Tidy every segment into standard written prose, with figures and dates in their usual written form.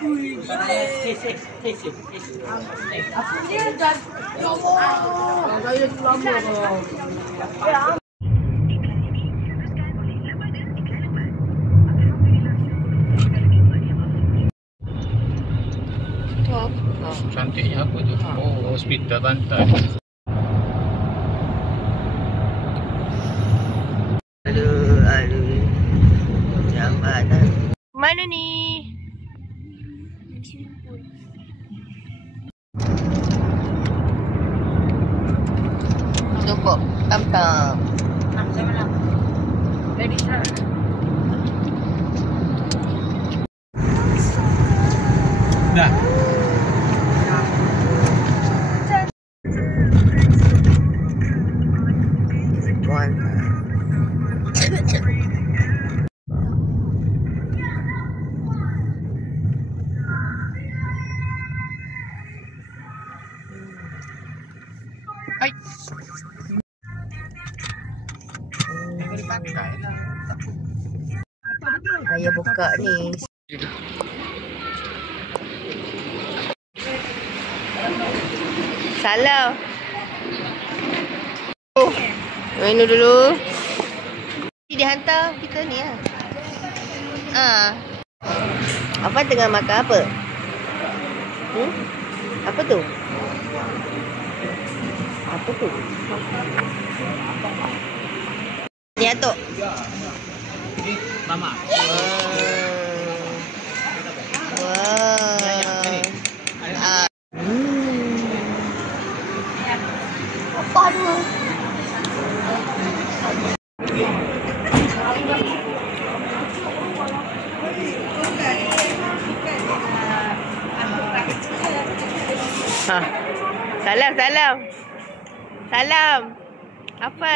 Apa dia dah? Ya Allah. Saya lama kau. Cantiknya apa tu? Oh, hospital Bantan. Aduh. Jambatan. Mana ni? Cukup. Tam-tam. Macam mana? Ready dah. Dah. Hai. Boleh pakai lah. Ayah buka ni. Salam. Oh, minum dulu. Dia hantar kita ni lah. Apa tengah makan apa? Apa tu? Apa tu? Ni atuk. Ini mama. Apa tu? Salam. Apa?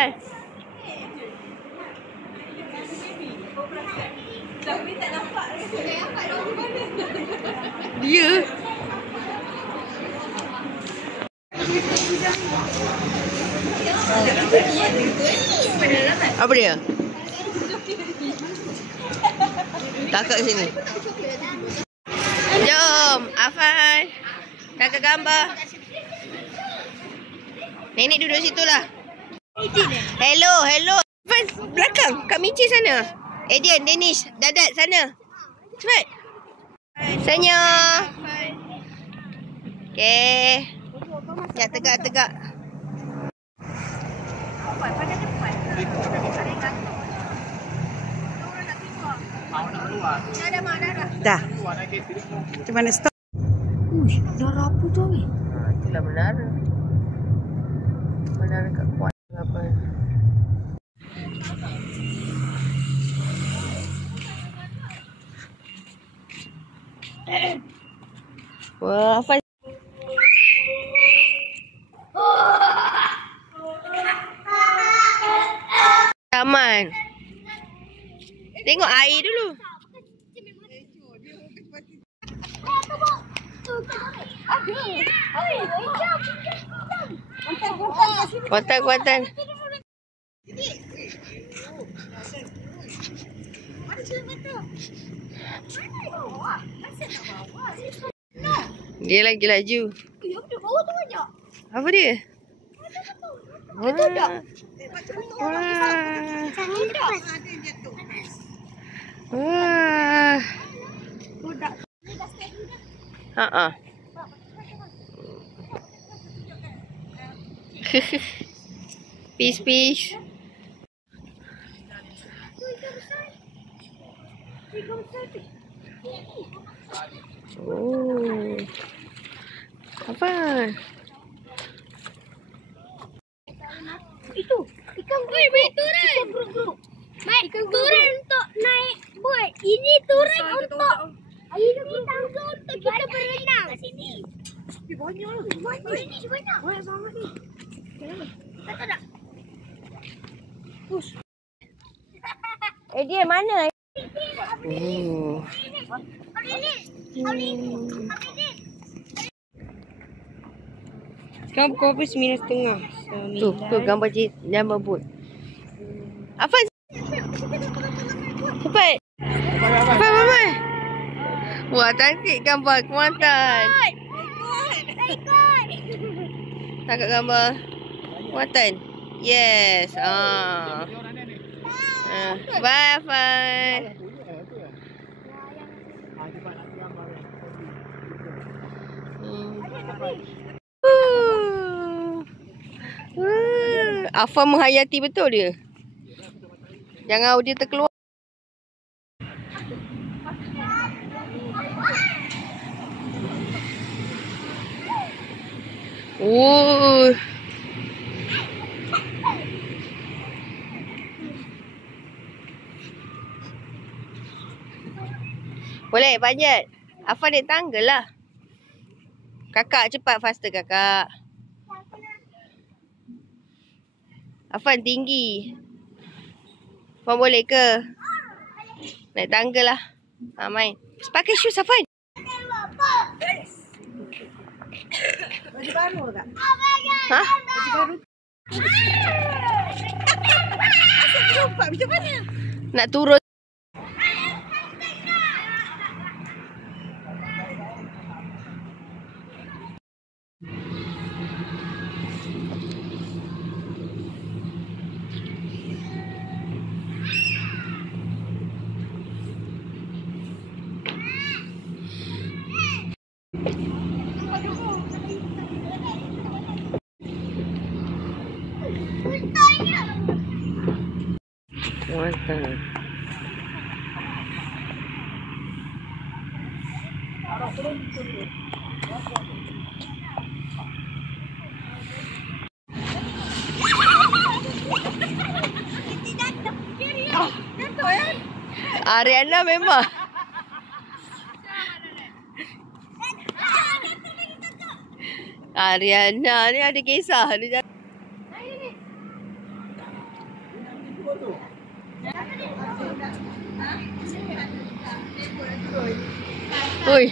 Dia. Apa dia? Kakak sini. Jom, Afan. Kakak gambar. Nenek duduk situ lah. Hello. Afan, belakang. Kat meja sana. Edian, Danish, Dadat sana. Cepat. Sanya. Okay. Ya, tegak. Dah. Macam mana stop? Darah apa tu ni? Itulah menara. Menara kat Kuat. Apa? Wah, apa? Taman. Tengok air dulu. Kuatan. Dia lagi laju. Apa dia? Betul tak? Wah. Peace. Oh. Apa? Itu ikan baik turun. Baik turun untuk naik boat. Ini turun untuk kita berenang. Sini. Banyak. Ini banyak. Banyak sangat ni. Kata tak? Push. Dia mana? Sekarang pukul 9:30. Tu gambar bot. Apa? Cepat. Wah, cantik gambar Kuantan. Ikut. Tangkap gambar Kuantan. Yes. Bye, Afan. Afan menghayati betul dia. Jangan dia terkeluar. Oh. Boleh panjat. Afan naik tangga lah. Kakak cepat, faster kakak. Afan tinggi. Afan boleh ke? Naik tangga lah. Main. Pakai shoes Afan. Baju baru tak? Ha? Baju baru. Asal terlompat macam mana? Nak turun. Kuantan. Ariana memang. Ariana ni ada kisah. Dia oi.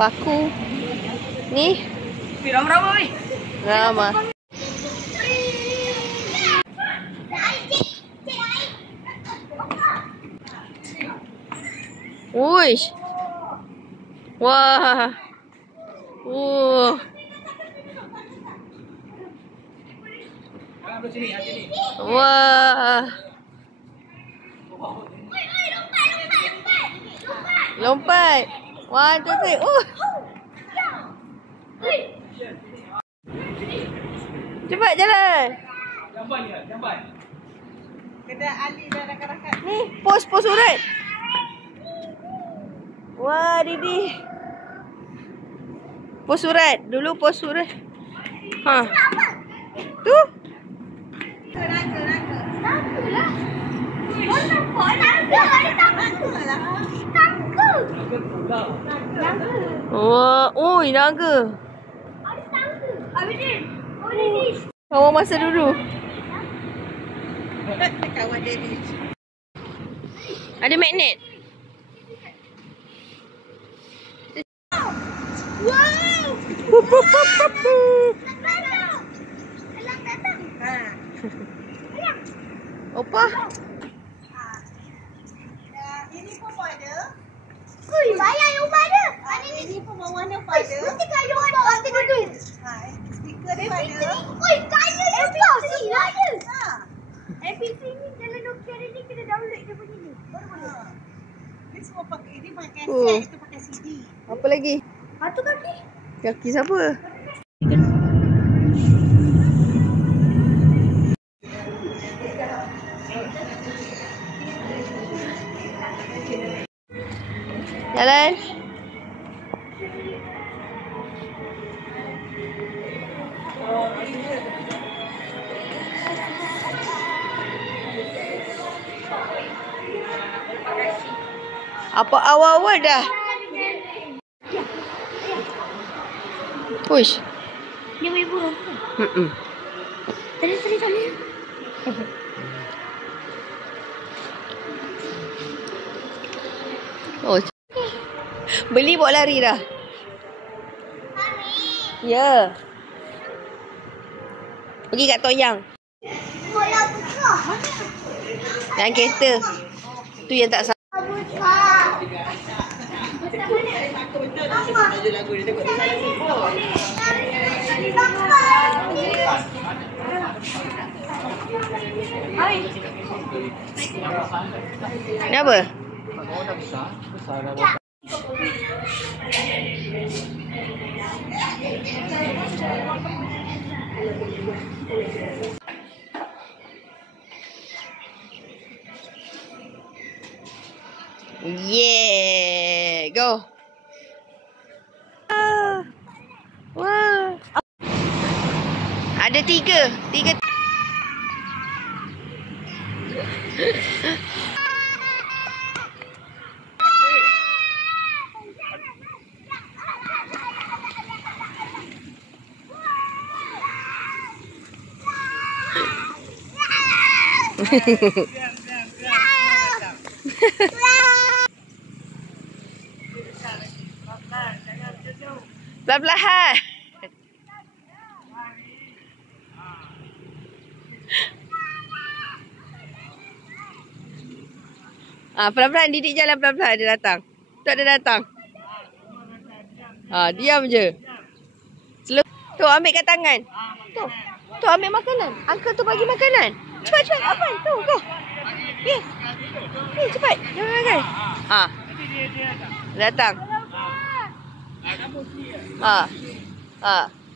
Paku. Ni. Ramai-ramai weh. Ramah. Uish. Wah. Wah. Lompat. 1, 2, 3. Cepat jalan. Jamban. Kena Ali dan rakan-rakan. Ni, pos surat. Wah, Didi. Pos surat. Dulu pos surat. Ha. Tu. Wah, oi, naga. Kawan masa dulu. Kawan Dennis. Ada magnet. Wow. Opa. Ini pun ada. Ui, bayar yang ada. Ini pun warna pada. Mesti kaya orang dulu. Speaker dia ada. Ui, kaya MP3 ada. MP3 ni kalau doktor ni kena download dia punya ni. Baru boleh. Ini semua pakai, ini pakai Oh. kaset, itu pakai CD. Apa lagi? Satu kaki. Kaki siapa? Jalan. Apa awal-awal dah? Push. Dia main burung. Tadi sana. Oh. Beli bawa lari dah. Ya. Pergi kat Toyang. Dalam kereta. Tu yang tak sama. Kenapa? Yeah, go. Wah. Ada tiga. Pelan-pelan. Pelan-pelan. Didik jalan pelan-pelan. Dia datang. Tu dia datang. Diam je. Tu ambil kat tangan. Tu ambil makanan. Uncle tu bagi makanan. Cepat. Apa? Tu go. Cepat. Jangan makan. Dia datang.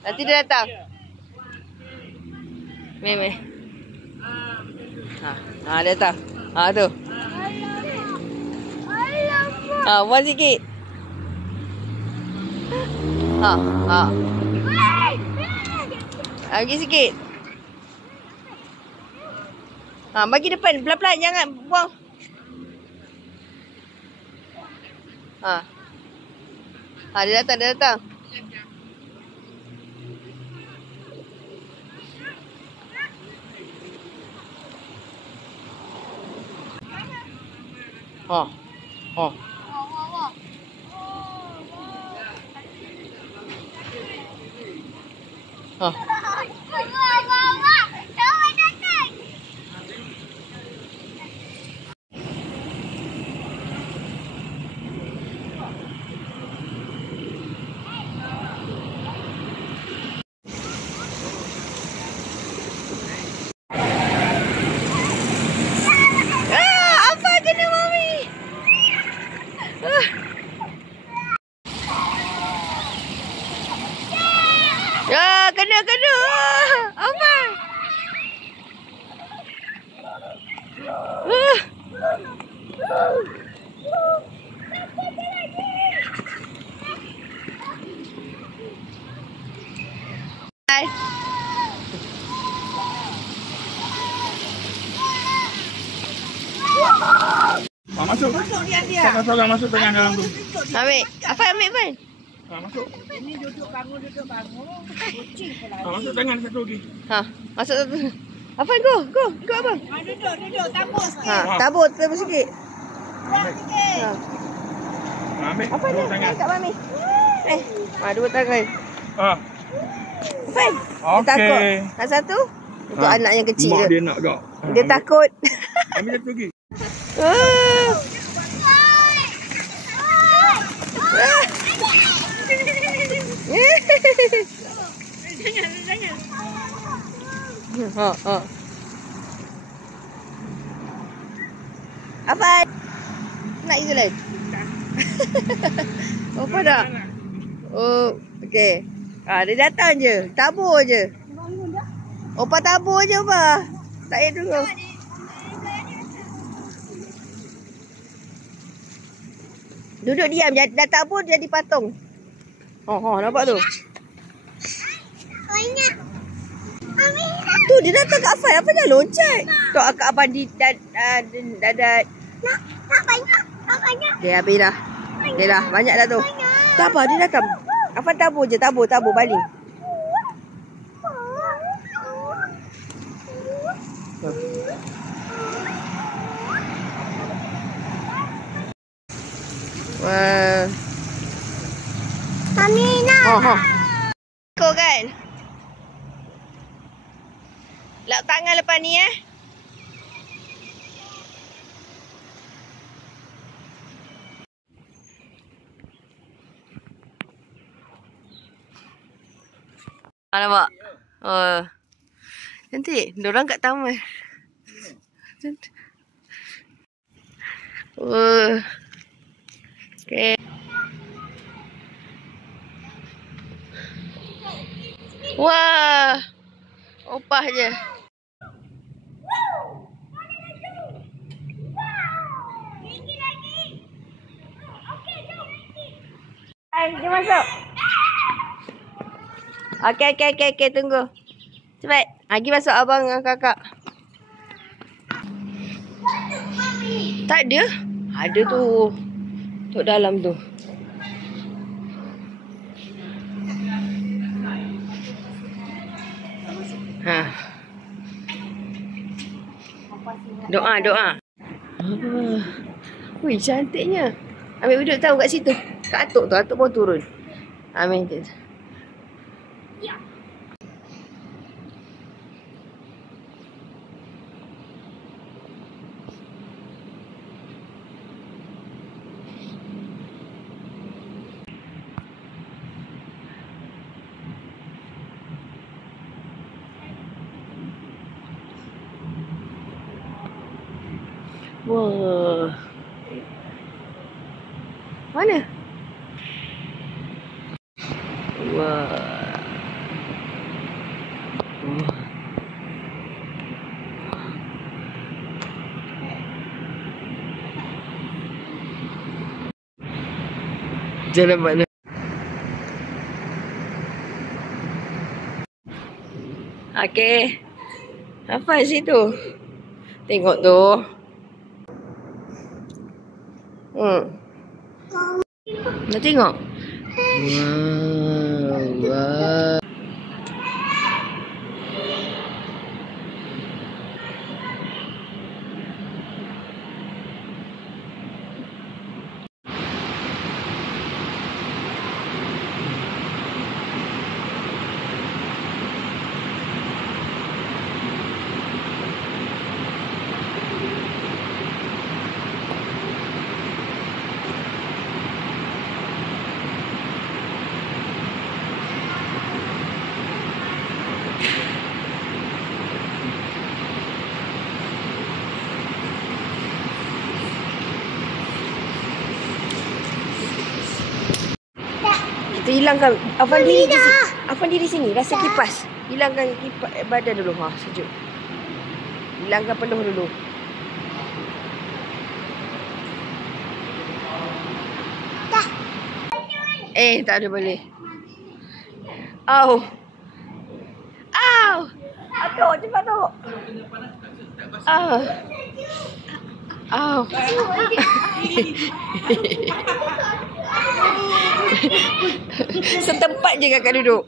Nanti dia datang. Meh. Dia datang. Tu. Buat sikit. Bagi sikit. Bagi depan. Pelan-pelan. Jangan buang. Dia datang. Apa kena mami? Kena. Apa? Masuk. Seorang masuk tengah dalam tu. Ambil. Apa ambil Pan? Masuk. Ini duduk bangun. Masuk tangan satu lagi. Masuk satu. Apa go abang. Duduk. Tabur sikit. Tabur sikit. Ambil. Apa dua ni? tangan. Kat mami. Dua tangan. Pan. Okey. Dia takut. Nak satu? Untuk anak yang kecil Mak je. dia nak tak? Dia takut. Ambil satu lagi. Apa? Nak je lain? Apa dah? Okey. Dia datang je. Tabur je. Opa tabur je, Opa. Tak payah tunggu. Duduk diam. Dah tabur jadi patung. Nampak tu? Tu dia datang kat Afan. Apa dah loncat? Tu akak abang dadat. Nak banyak. Dia habis dah. Dia dah. Banyak dah tu. Tak apa. Dia datang. Afan tabur je. Tabur baling. Wah. ha. Kau kan? Lap tangan lepas ni nampak? Oh. Cantik. Diorang kat taman. Cantik. Oh. Okay. Wah. Opah je. Hai, dia masuk. Okey, tunggu. Cepat. Pergi masuk abang dengan kakak. Tak ada. Ada tu. Tok dalam tu. Ha. Doa. Wih, cantiknya. Ambil duduk tahu kat situ. Kat atuk tu. Atuk pun turun. Ambil tu. Wah. Mana? Wah. Jalan mana? Okey. Apa situ? Tengok tu. Nak tengok? Wah. Kita hilangkan Afan diri sini. Rasa kipas. Hilangkan kipas badan dulu. Ha, sejuk. Hilangkan peluh dulu. Tak ada boleh. Au. Atuk, cepat tu. Au. Setempat je kakak duduk.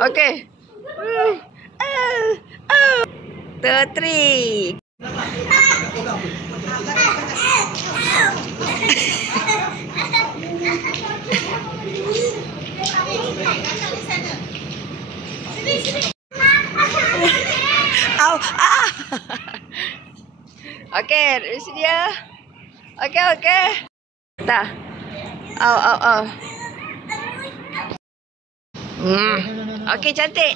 Okey. Tetri. Au. Okey, sedia. Okey. Dah. Au. Okey, cantik.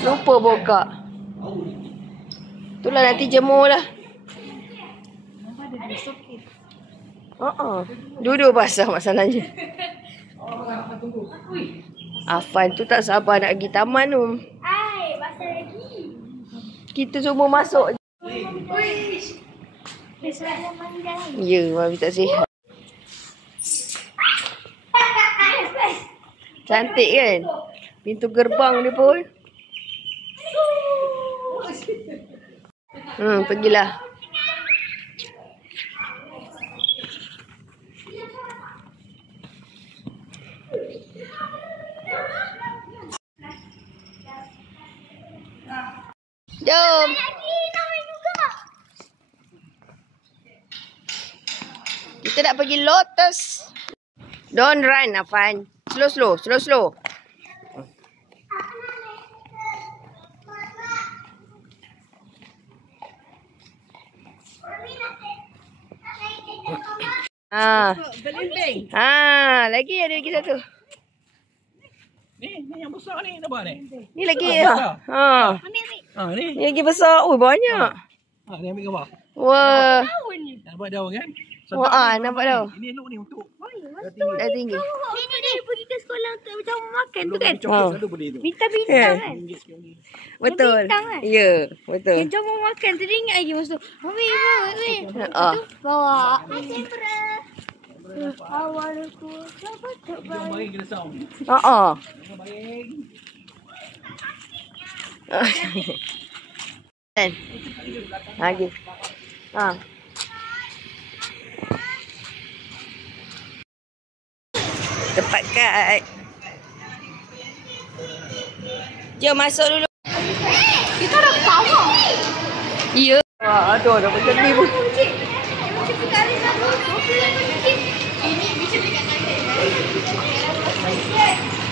Lupa buka. Itulah nanti jemur lah. Duduk basah masalahnya. Afan tu tak sabar nak pergi taman tu. Basah lagi. Kita semua masuk. Ya, Mami tak sihat. Cantik kan? Pintu gerbang dia pun. Pergilah. Jom. Kita nak pergi Lotus. Don't run, Afan. Slow. Lagi ada lagi satu. Ni yang besar ni nampak ni. Ni lagi Ni. Ni lagi besar. Banyak. Ni ambil gambar. Wah. Nampak daun kan? Nampak daun. Ini elok ni untuk. Dah tinggi. Ni pergi ke sekolah untuk macam makan tu kan. Selalu beli tu. Bintang-bintang kan. Betul. Bintang kan? Ya, betul. Yang jom mau makan tu dia ingat lagi masa tu. Ambil. Bawa. Awal aku dapat Jangan main kena sound. Lagi. Tepat kat. Jom masuk dulu. kita dah power. Ya. Aduh, dah macam ni pun.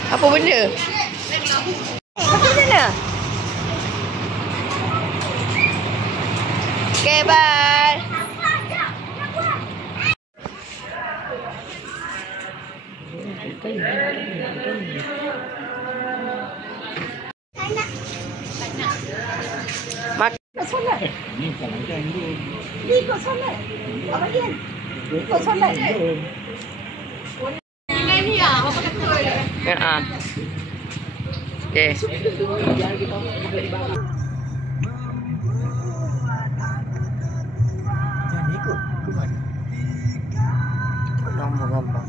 Apa benda? Pergi sana. Okay, bye. Makan solat. Ni bukan makan tu. Ni ikut solat. Apa dia? Ikut solat. Dengan ni lah. Apa kata? Okay. Jangan ikut. Ikut mana? Gambar.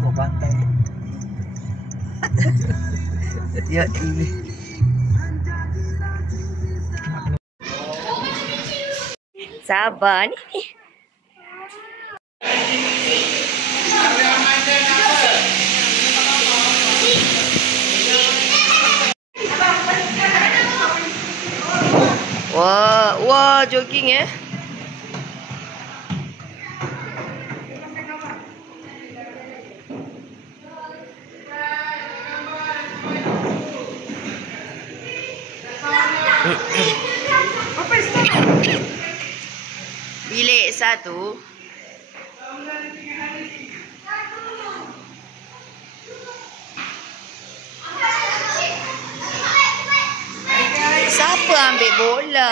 Buat bantai. Ya ini. Sabar ni. Wah, jogging ya. Bilik 1. Siapa ambil bola?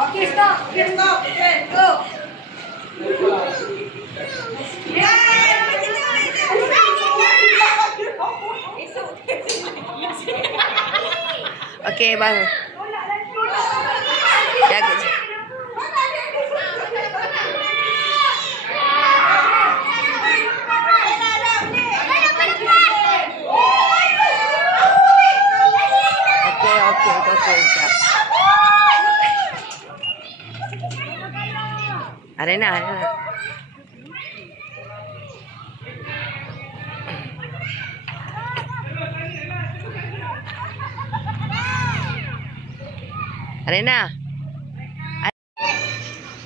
Okay, stop. Okay, stop. Okay, go. Okay, bang. Jaga. Okay. Arena.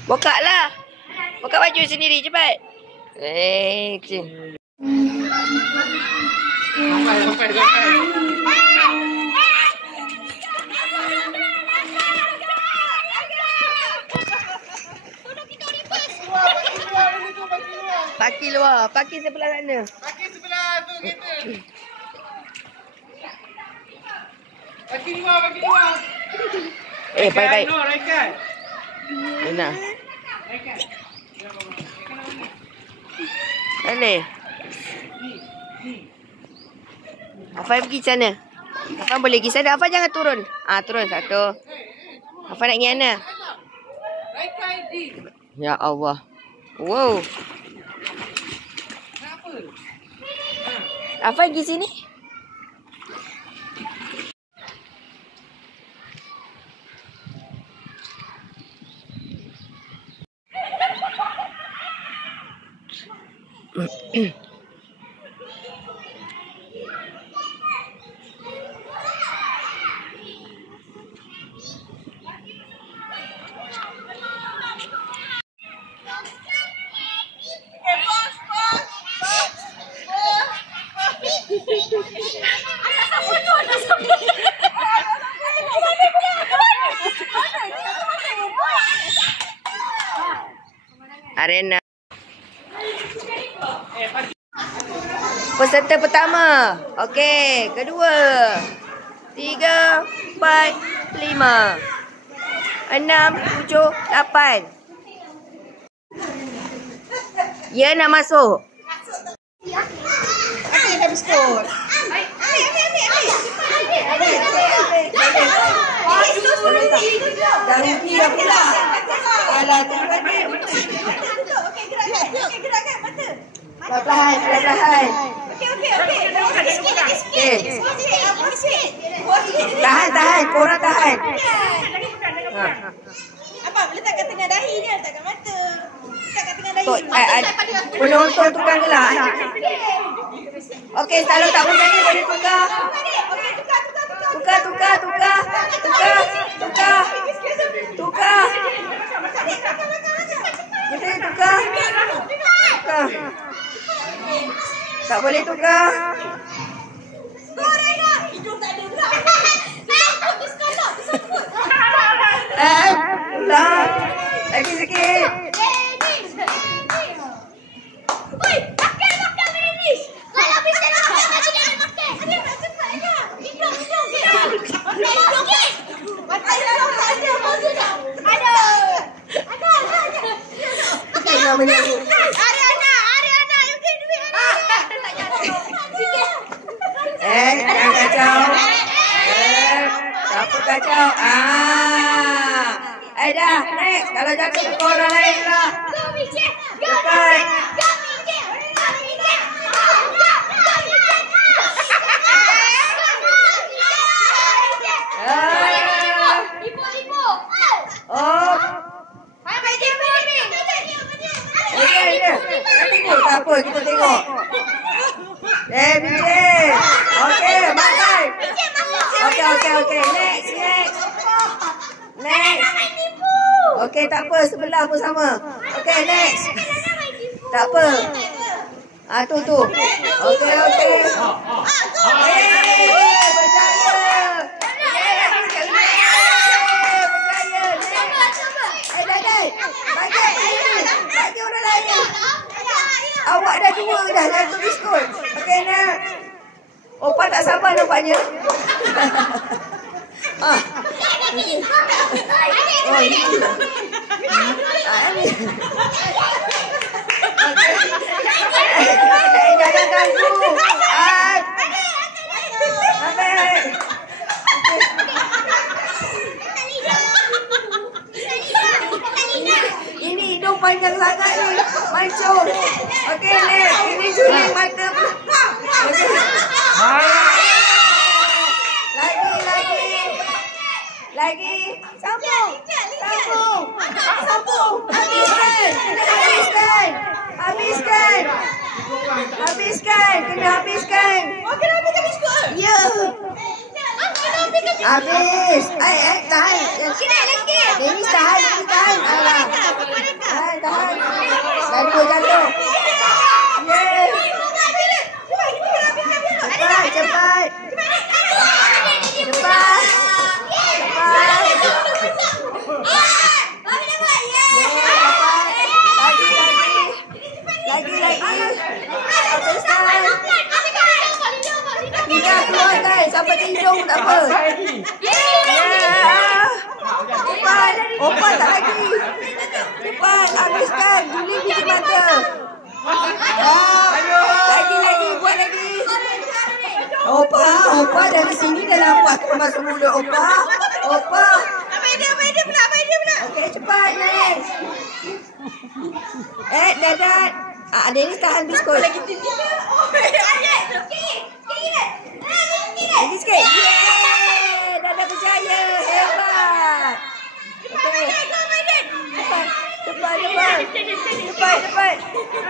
Buka lah. Buka baju sendiri cepat. Kecil. Sampai. Parking luar. Parking sebelah sana. Parking sebelah tu kereta. Parking luar. Baik-baik. Enak. Boleh. Afan pergi sana. Afan boleh pergi sana. Afan jangan turun. Turun satu. Afan nak pergi mana? Ya Allah. Wow. Afan pergi sini. Arena. Peserta pertama. Okey, kedua. 3, 4, 5. 6, 7, 8. Ya nak masuk. Okey, dah biskut. Dah rugi dah pula. Alah, tadi. Okey, gerakkan mata. Perlahan. Okey. Tahan. Korang tahan. Abang, letakkan tengah dahi ni, letakkan mata. Letakkan tengah dahi. Penonton tukang gelak. Okey, kalau tak berani boleh tukar. Okey, tukar. Boleh tukar. Tak boleh tukar. Hidung tak ada pula. Disangkut. Ulang. Lagi sikit. Oi, makan Deniz. Kalau bisa makan, jangan makan. Ada nak cepat aja. Hidung. Ariana, you can do it. Jangan kacau. Siapa kacau? Dah, next. Kalau jatuh ke orang lain lah. Cepat. Oh. Tak apa, kita tengok. Bincang. Okey, makan. Okey. Next. Okey, tak apa. Sebelah pun sama. Okey, next. Tak apa. Tu. Okey. Berjaya. Bagi orang lain. Awak dah 2 dah. Satu biskut. Okey, nak. Opa tak sabar nampaknya. Jangan ganggu. Ini hidung panjang sangat ni. Mancung. Okey, next. Ini juling mata. Lagi. Sambung. Habiskan. Kena habiskan. Oh, kenapa kau biskut? Ya. Habis. Tahan. Deniz tahan. Alah. Tahan. Dan 2 jatuh. Cepat. Lagi. Tidak keluarkan. Sampai hidung tak apa. Cepat. Opa tak lagi. Cepat. Habiskan. Juli biji mata. Lagi. Buat lagi. Opa dari sini dah nampak tu masuk mulut Opa. Apa dia pula? Okey, cepat naik. Dadat. Dennis tahan biskut. Lagi tinggi. Lagi sikit. Yeay! Dadat berjaya. Hebat. Okey. Cepat.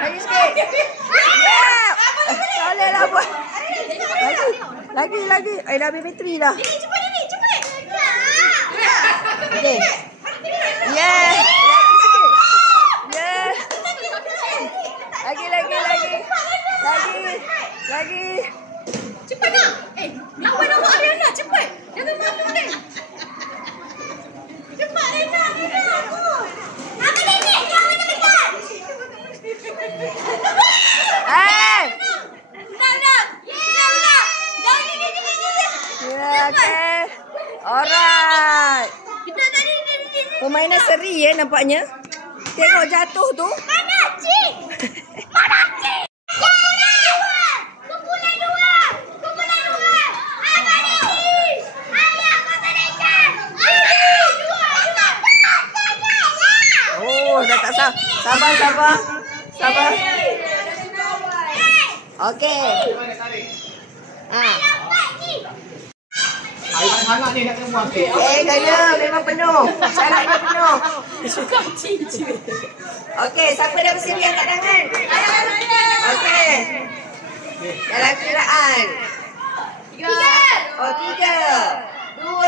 Lagi sikit. Yeah! Boleh lah buat. Lagi. Dah habis bateri dah. Cepat. Okey. Yeah. Lagi sikit. Yeah. Lagi. Cepat nak. Lawan awak Ariana, cepat. Jangan malu ni. Cepat Ariana. Apa ni? Jangan dekat. Nak. Yeah, okay. Alright. Kita tadi Permainan seri nampaknya. Tengok jatuh tu. Mana cik? Kumpulan dua. Apa ni? Ayah memberikan. Oh, dah tak sabar. Okey. Air hangat ni nak kena buang sikit. Kena memang penuh. Syaratnya penuh. Okey, siapa dah bersedia angkat tangan? Okey. Dalam kiraan. 3, 2, 1, mula.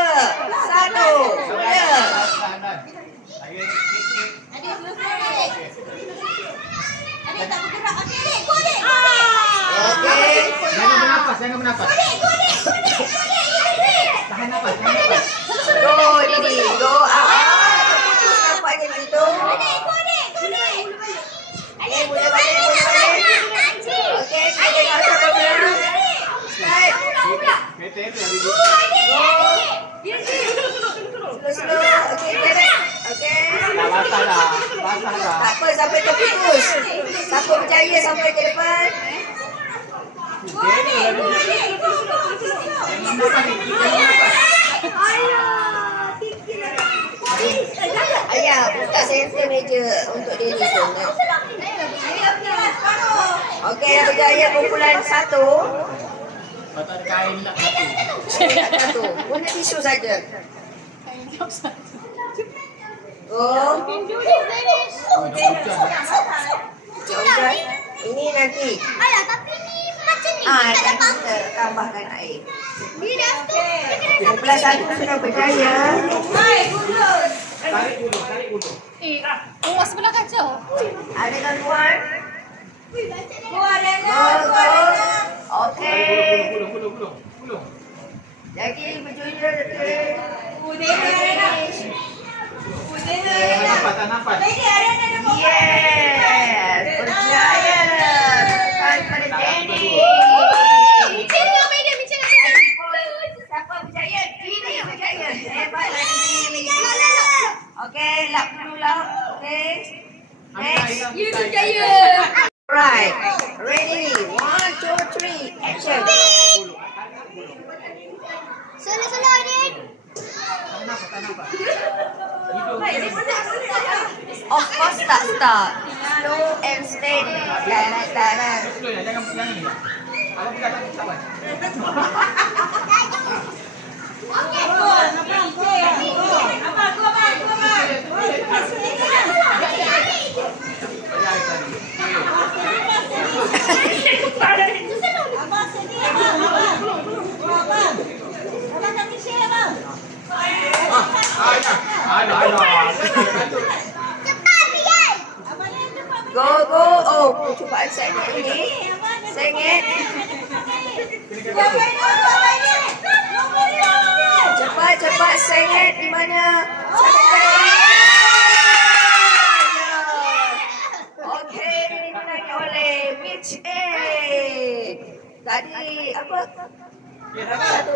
Adik tak bergerak. Adik, kodek. Okey. Jangan bernafas. Tahan nafas. Go, Didi. Go. Terputus nampaknya situ. Kodek. Boleh balik. Okey, kita tengok siapa menang. Start. Kereta tu ada. Slow. Okey, correct. Okey. Basah dah. Tak apa, sampai terputus. Siapa berjaya sampai ke depan? Ayah, buka center meja untuk Dennis tu. Okey, yang berjaya kumpulan 1. Patut kain tak Satu. Guna tisu saja. Oh. Hujan. Ini nanti. Ayah, tapi ni macam ni. Dan kita tambahkan air. Dia dah tu. Kumpulan 1 sudah berjaya. Tarik dulu. Orang sebelah kacau. Ada gangguan? Go. Okey. Puluh. Lagi berjaya dekat. Tak nafas. Yes. Berjaya. Tekan pada Jenny. Siapa berjaya? Dini berjaya. Hebatlah Dini. Okey, lap dulu lap. Okey. Next. You berjaya. Right. Ready. 1, 2, 3. Action. Slow ni. Of course tak start. Slow and steady. Taran. Jangan ni. Kalau buka tak buat. Go. Oh, percubaan sengit ini. Sengit. Cepat sengit di mana? Okey, dimenangi oleh Mitch A. Tadi apa?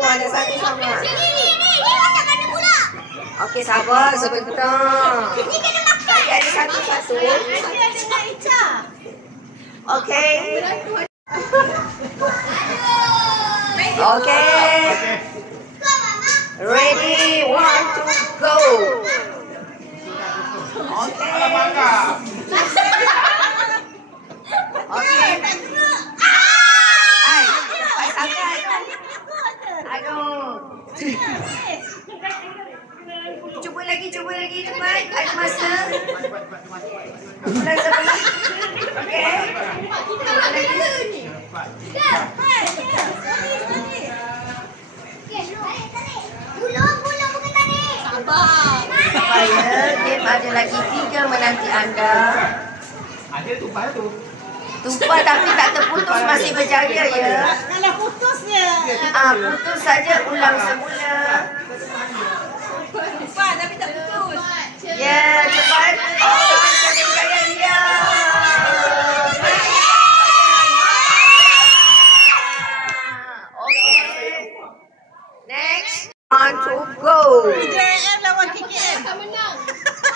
Ada satu sama. Ni macam mana pula? Okey, sabar sebentar. Tadi ada satu-satu. Okey. Okey. Ready, 1, 2, go. Okey. Okey. Ai, cepat sangat. Aduh. Cuba lagi, cepat. Ada masa. Sebelah. Okey. Sabar ya. Game ada lagi 3 menanti anda. Ada tumpah tu. Tumpah tapi tak terputus, masih berjaya ya. Kalau putusnya. Putus saja, ulang semula. Cepat tapi tak putus. Ya, cepat. Kejayaan dia. Okay. Next. 1, 2, go. JM lawan KKM. Tak menang.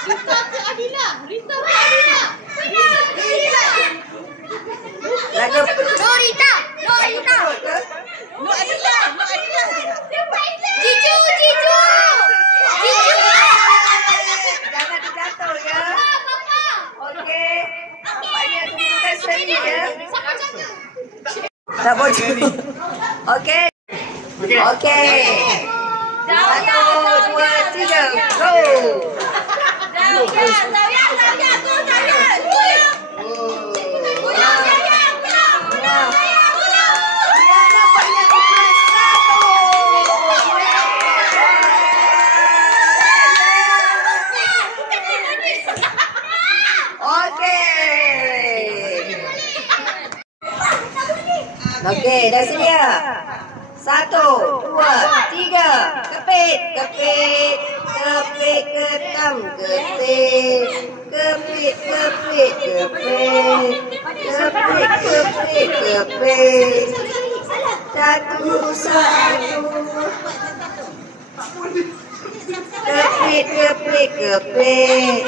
Rita ke Adila? Rita ke Adila? Adila. Lagu Norita. Norita. No Adila. Jiju. Jiju. jangan terjatuh ya. Okey. Nampaknya kebutuhan seri ya. Tak boleh. Okey. Okey. 1, 2, 3, go. Okey, dah sedia. 1, 2, 3. Kepit. Ketam. Kepit. Satu. Kepit.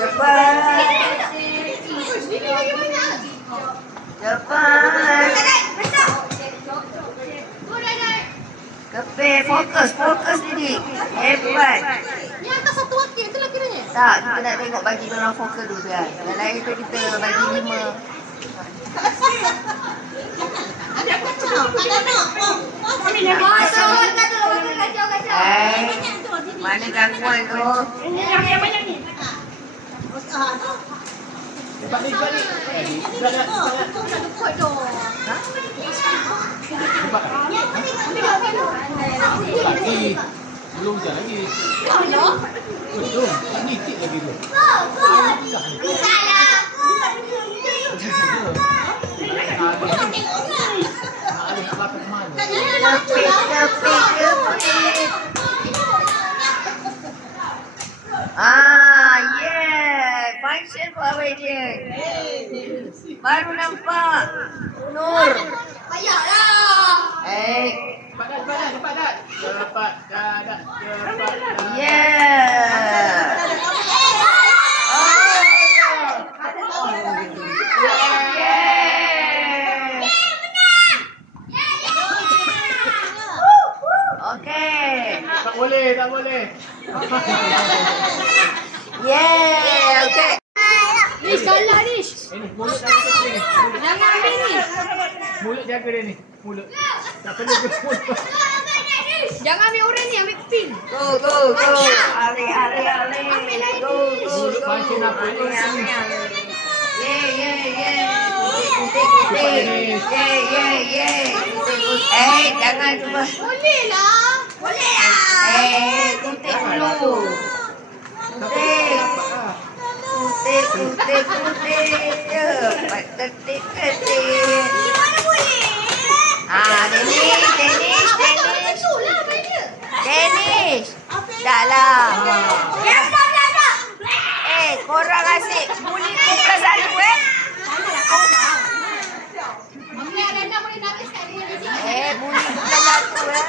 Cepat. Kepit, fokus Didik. Hebat. Yang atas satu wakil itulah kiranya. Tak, kita nak tengok bagi orang fokus dulu kan. Yang lain tu kita bagi 5. Ada kacau. Tak nak. Mana gangguan tu? Yang banyak ni. Balik. Belum je lagi. Belum. Ini tik lagi tu. Function power dia. Baru nampak. Nur. Cepat dah. Yeah. Okay. Tak boleh. Yeah, okay. Nish, kalah Nish. Ini mulut dah kena ni. Jangan ambil Nish. Mulut jaga dia ni. Mulut. Tak kena ke mulut. Jangan ambil orang ni, ambil pin. Go. Ale. Go. Mulut pasien apa ni? Yeah. Jangan cuba. Boleh lah. Kuntik dulu. Kuntik. Cepat ketik. Mana boleh? Danish. Dah lah. Korang asyik bully ku plus satu Muli bukan satu ya.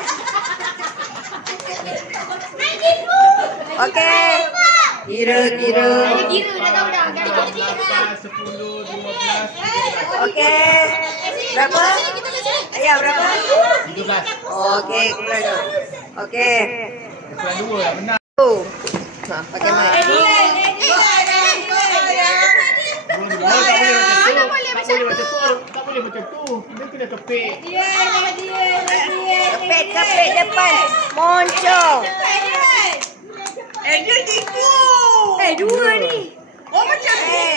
Okey. Kira. Kira dah tahu dah. Jadi kita kira. 10, 12. Okey. Berapa? Ayah berapa? 13. Okey, kurang tu. Okey. Kurang 2 lah, benar. Ha, pakai mic. Tak boleh macam tu. Dia kena kepek. Kepek depan. Moncong. Dia tipu. Dua ni. Oh macam ni.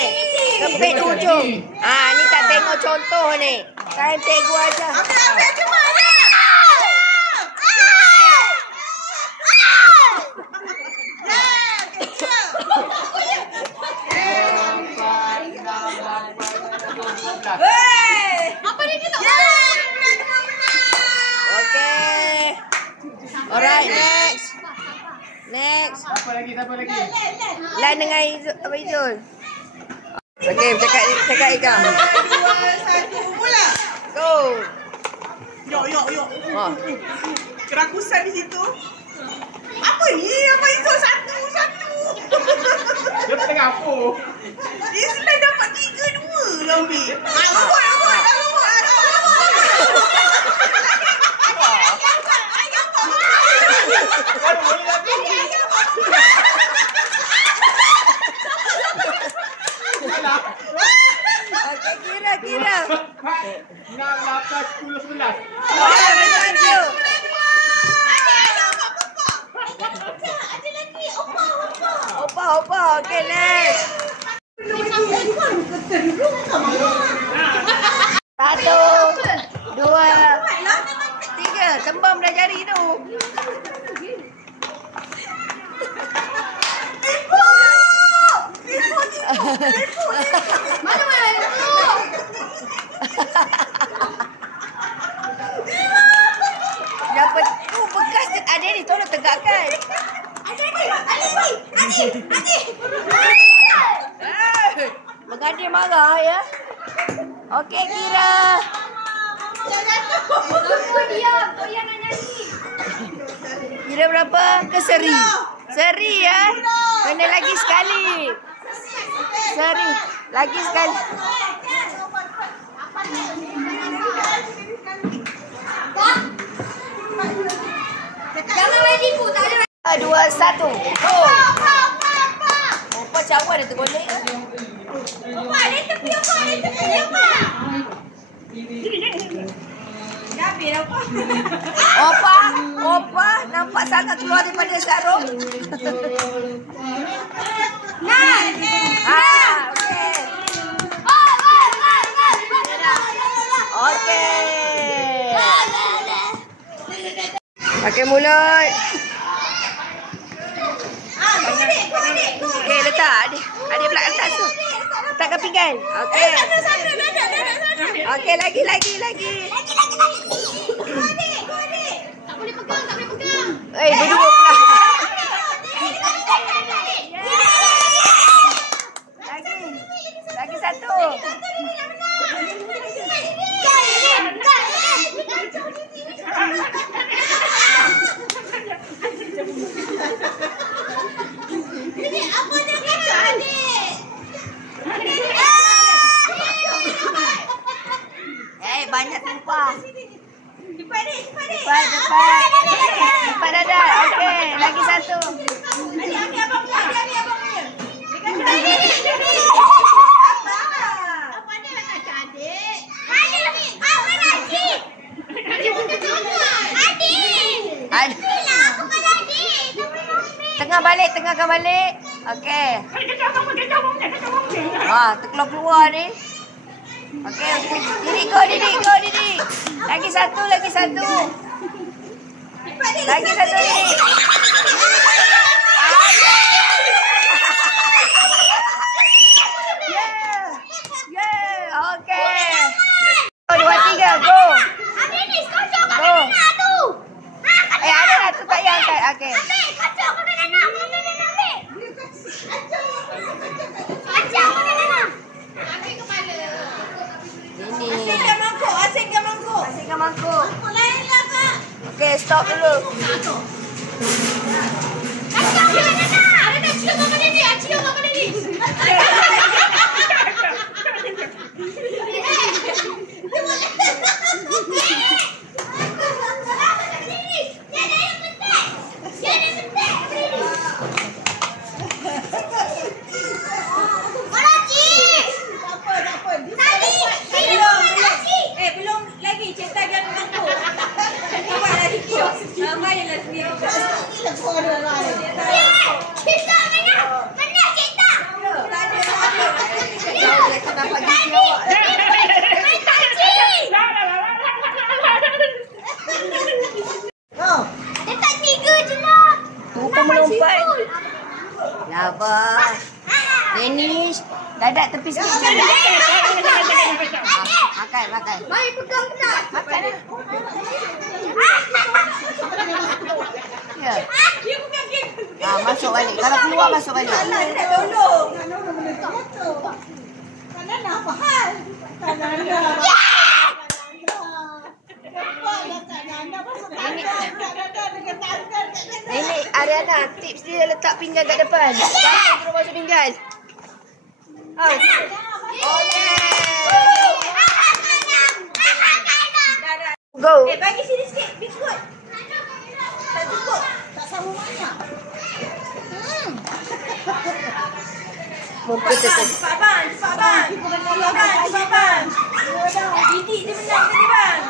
Kepek di ujung. Ni tak tengok contoh ni. Kan cikgu aja. Ambil cepat dah. Apa dia kita? Okey. Alright, next. Siapa lagi? Lan dengan Izul. Okey, cakap Ika. 2, 1, mula. Go. Yok. Oh. Kerakusan di situ. Apa ni? Apa itu? Satu. Dia tengah apa? Dia selain dapat 3-2 lah ambil. Abang. Okey, kira. 6, 8, 10, 11. Satu. Opa. Okey, next. 1, 2, 3. Tembam dah jari tu. Mana? Dapat tu bekas ada ni, tolong tegakkan. Mengadir marah ya. Okey, kira. Diam. Kau yang nak nyanyi. Kira berapa? Ke seri? Seri ya. Kena lagi sekali. Seri. Lagi sekali. Jangan main tipu. Tak ada. 2, 1. Go. Opa cawa dia tergolek. Opa, dia tepi. Opa nampak sangat keluar daripada sarung. Okey. Okey. Pakai mulut. Okey, letak. Adik belakang atas tu. Letakkan pinggan. Okey. Okey, lagi. Tak boleh pegang. Berdua pula. Lagi satu. Banyak tumpah. Depan. Depan ada. Okey, lagi satu. Ambil abang punya. Tengahkan balik. Okey. Terkeluar ni. Okey. Didik, go Didik. Lagi satu. Lagi satu Didik. Okey. 2, 3, go. Go. Ada lah tu tak payah angkat. Okey. Ini. Asyikkan mangkuk. Asyikkan mangkuk. Okey, stop dulu. Labah. Danish, dadak tepi sikit. Makan, makan. Mari pegang pula. Makan. Ya. Masuk balik. Kalau keluar masuk balik. Ini Ariana, tips dia letak pinggan kat depan. Jangan terus masuk pinggan. Go. Bagi sini sikit. Biskut. Tak cukup. Tak sama banyak. Muka tekan. Cepat bang. Cepat bang. Cepat bang. Didik dia menang tadi bang.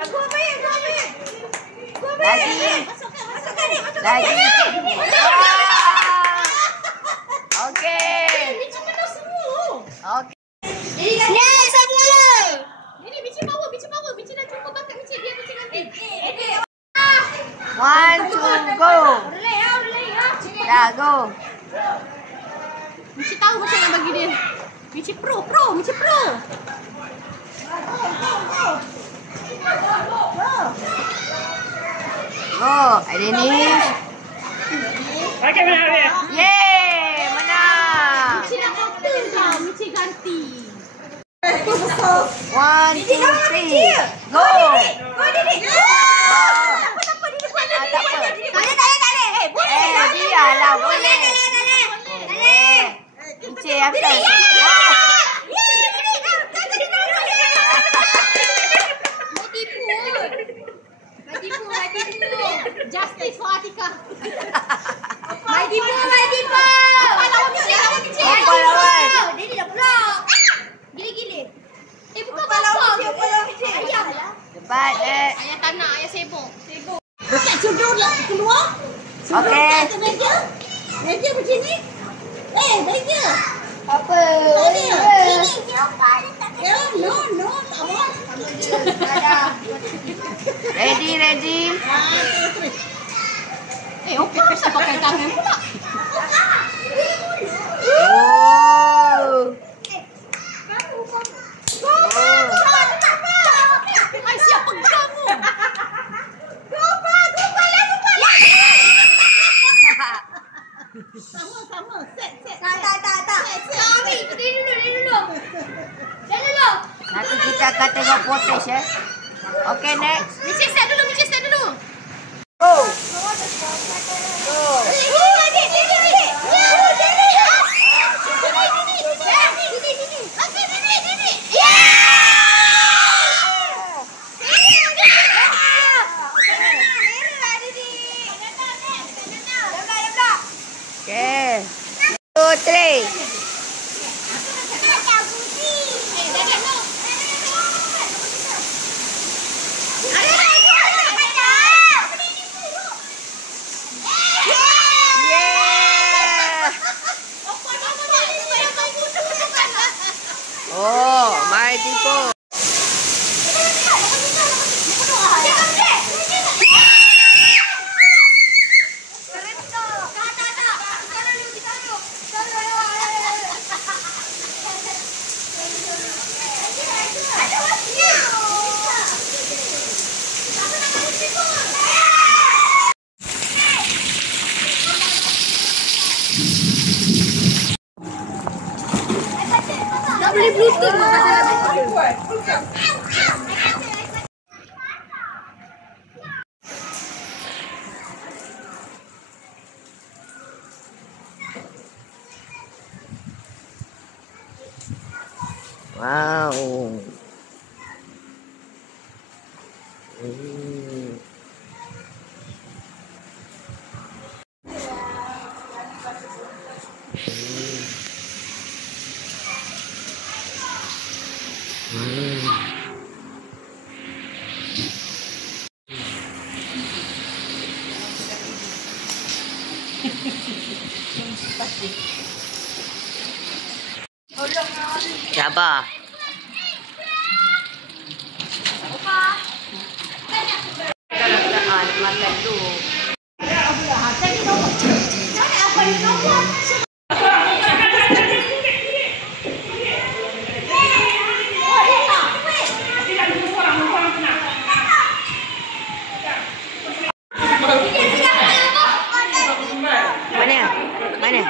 Aku ambil. Lagi. Masukkan ni. Lagi. Okey. Macam mana semua? Okey. Next, satu. Ini bici power. Bici dah cukup bakat bici. Dia bici nanti. 1, 2, go. Dah, go. Bici tahu macam nak bagi dia. Bici pro. Go. Danish. Okey, benar dia. Yeay, menang. Bici nak counter dah. Bici ganti. 1, 2, 3. Go. Go Didik. Tak apa. Boleh. Biarlah boleh. Boleh. Encik apa? Justice for Atika. Mai tipu. Apa lawan bici? Apa lawan? Dia dah pulak. Gila-gila. Bukan apa. Ayam lah. Cepat, Dek. Ayah tak nak, ayah sibuk. Tak cedul lah keluar. Okey. Meja macam ni. Meja. Apa? Ini siapa dia tak kena. No, tak mau. Ready. Opa kenapa pakai tangan pula? Oh. Ay, siap pegang tu. Sama. Set. Tak. Kami berdiri dulu. Jangan dulu. Nanti kita akan tengok footage Okay, next. Mici start dulu. Go. Okay. 2, 3. Oh, my people. Tak boleh bluetooth. Wow. Sabar. Makan tu. Mana? Mana?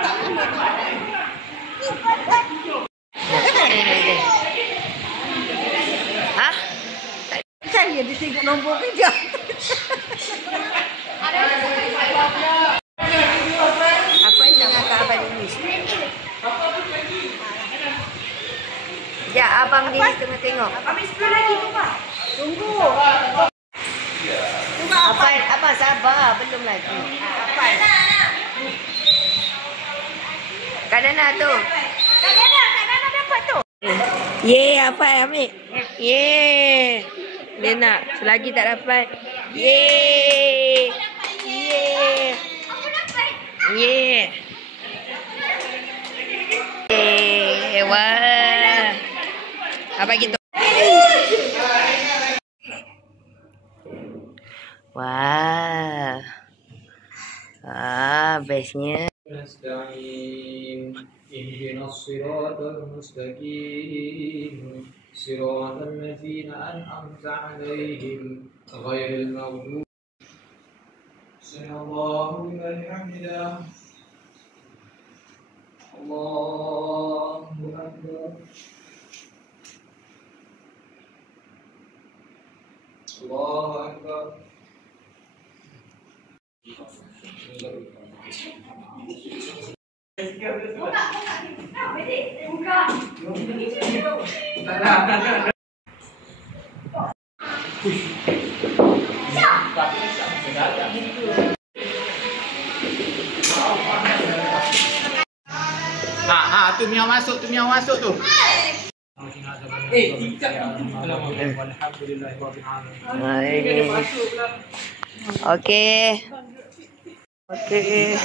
Hah? Saya dia tengok nombor kerja. Apa yang jangan ke abang ini? Ya, abang ni tengok. Habis 10 lagi tu, Pak. Tunggu. Apa sabar, belum lagi. Apa? Kak Nana tu. Kak Nana dapat tu. Ye, apa ambil? Ye. Dia nak selagi tak dapat. Ye. Ye. Aku dapat. Ye. Ye. Wah. Apa gitu? Wah. Bestnya. نستعين اهدنا الصراط المستقيم صراط الذين أنعمت عليهم غير المغضوب سمع الله لمن حمده الله أكبر الله أكبر tu miau masuk tu. Tingkat. Alhamdulillah rabbil alamin. Okey. Okey.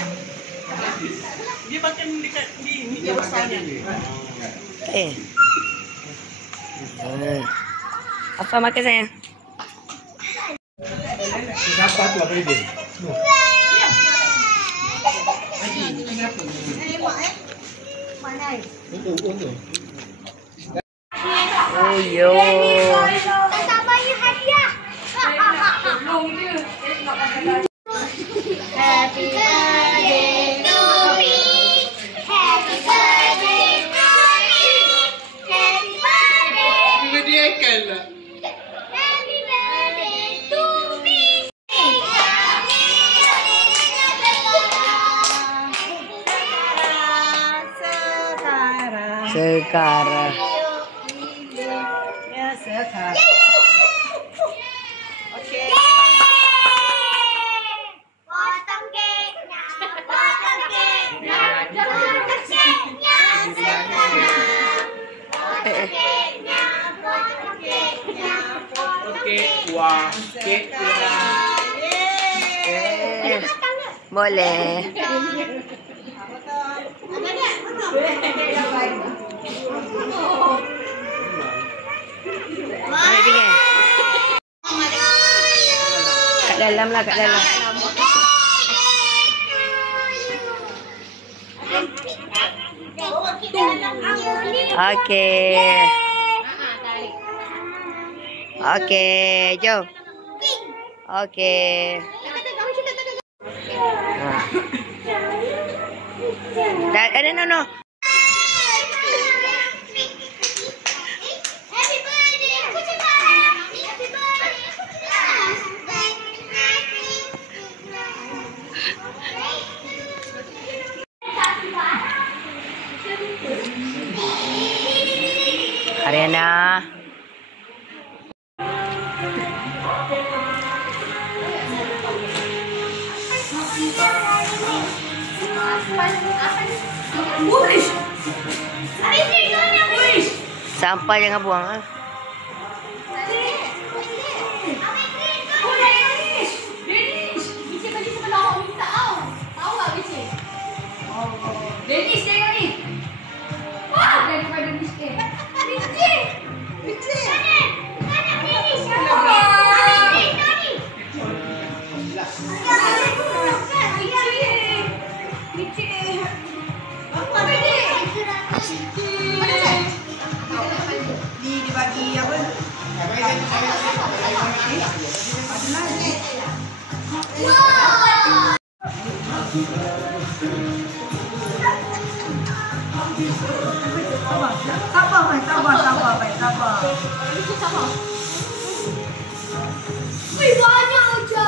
Dia makan dekat ni dia besarnya. Apa makan sayang? Siapa tu apa dia? Oh yo. Tak bayar hadiah. Happy birthday to me. Happy birthday to me. Happy birthday. Dia kan lah. Happy birthday to me. Sekarang. Ya, sekarang. Okey. Potong keknya, potong keknya, potong keknya sekarang. Potong keknya, potong keknya, potong keknya. Wah, kek kurang. Boleh. Mana tinggal? Kat dalam lah, kat dalam. Okey. Okey, jom. Okey. No. Happy birthday, aku cakap. Happy birthday. Hari Riana. Sampah jangan buang ah. Dennis tengok ni. Wah, daripada Dennis ke. Dennis. Mana Dennis? Dibagi apa? Sabar. Wih, banyak aja.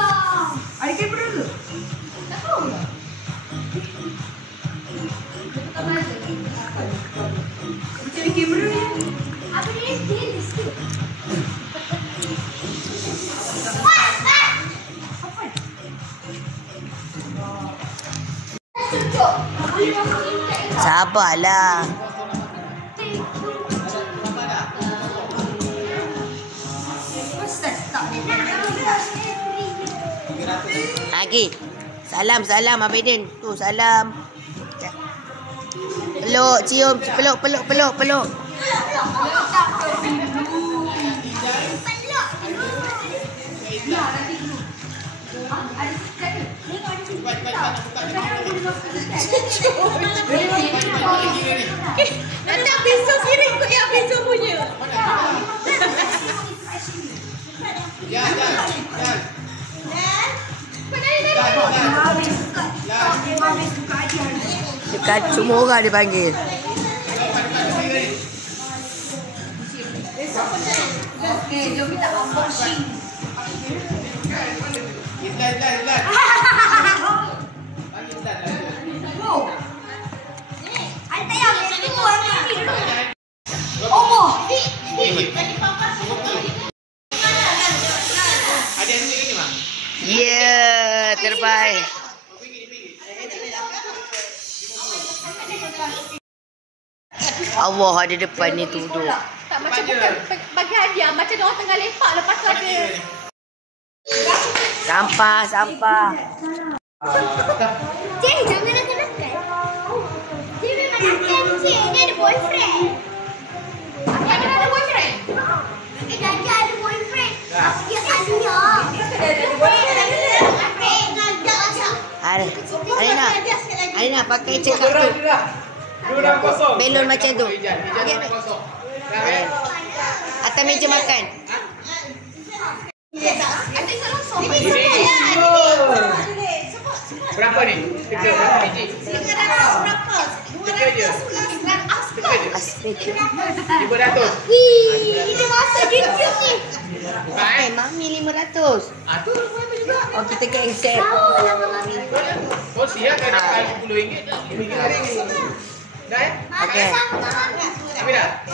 Ada kamera ke? Tak tahu lah. Macam ni kamera ni. Apa ni? Stainless tu. Sabarlah. Lagi. Salam Abidin. Tu salam. Peluk, cium, peluk. Nanti besok kirim kot yang besok punya. Jan. Dekat semua orang dipanggil. Okey, jom kita unboxing. Izlan. Oh. Ada tayar ni tu orang ni dulu. Oh. Ada yang ni mah. Ya, terbaik. Allah ada depan ni tu duduk. Tak macam bukan bagi hadiah, macam orang tengah lepak lepas tu ada. Sampah. Cik, jangan nakal-nakal. Dia memang nakal, cik. Dia ada boyfriend. Ada boyfriend? Dia ada boyfriend. Dia ada. Arina pakai cekap tu. Belon macam tu. Atas meja makan. Ada selosong. Berapa ni? Tiga berapa biji? 300 berapa? 200 Aspek. 500. Wih, ini masa YouTube ni. Eh, Mami 500. Tu juga. Oh, kita ke accept. Oh, siap kan RM10. Dah ya? Okey. Habis dah?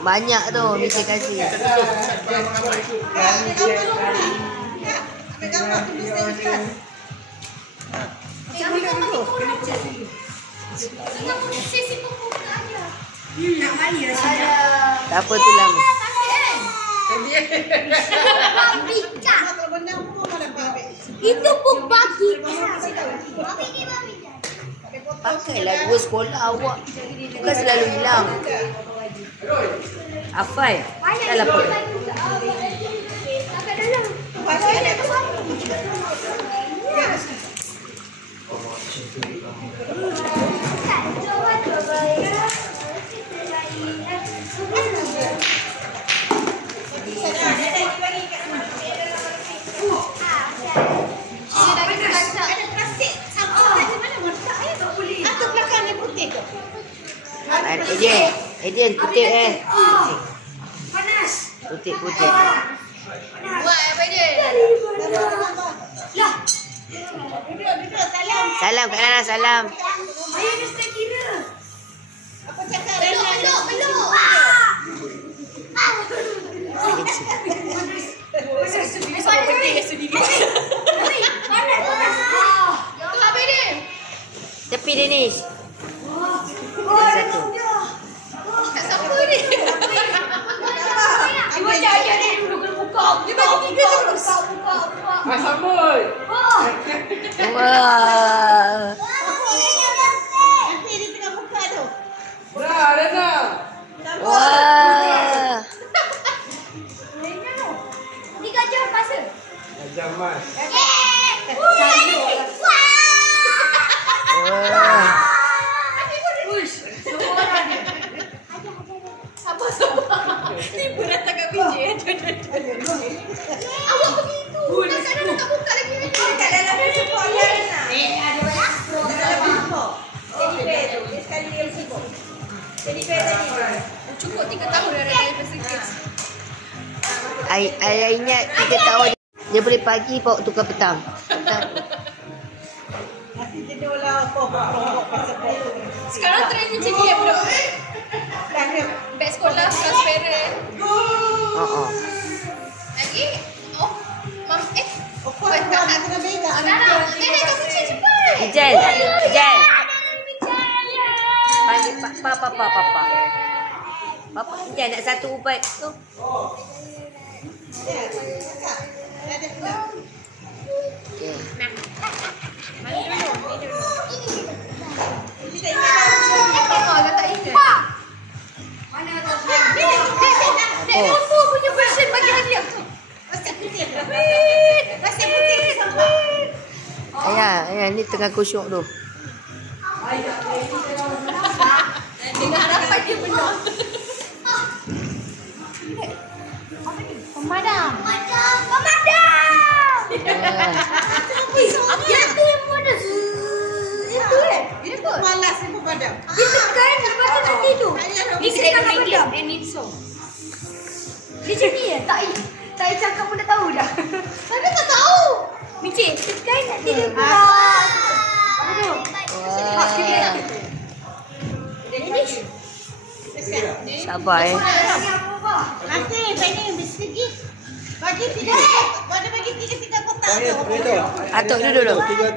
Banyak tu Mesti kasih. Tak apa tu lama. Itu pun bagi. Pakailah dua sekolah awak. Bukan selalu hilang. Afai. Dah lah apa. Edian kutip Panas. Kutip. Buat apa dia? Lah. Duduk salam. Salam Kak Nana, salam. Ayah mesti kira. Apa cakap? Peluk. Tepi Danish. Satu. Sambut. Wah. Dah, Rena. Wah. Jam mas. Wah. Cukup 3 tahun dah ada universiti. Ayah ingat 3 tahun dia boleh pagi bawa tukar petang. Sekarang trend macam ni ya bro. Beg sekolah transparent. Lagi mam nenek kau kecil cepat. Ijal. Panggil papa. Papa Ijal nak satu ubat tu. Okey. Apa punya version bagi hadiah tu? Ayah ni tengah kusyuk tu. Dengan harapan dia benar. Pemadam. Itu yang pemadam. Itu Ini pun. Malas ni pemadam. Itu kan lepas tu nak tidur. Ni saya nak padam. Dia macam ni ya? Tak cakap pun dah tahu dah. Saya tak tahu. Micik, tekan nak tidur pula. Sabar Nanti Penny bisik lagi. Bagi tiga kotak. Atuk duduk dulu. 3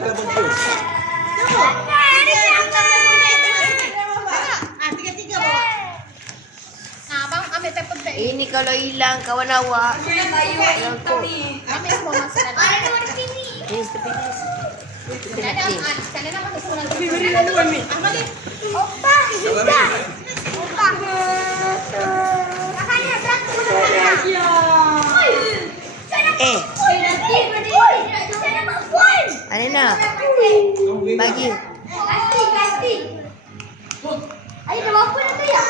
bawa. Nah, abang ambil paper bag. Ini kalau hilang kawan awak. Ambil semua masa dalam. Ada di sini. Ini tepi ni. Sana nak masuk sekolah. Opa, Zita. Opa. Kakaknya beratur. Alena. Bagi. Kasih. Ayo dah apa dah ya?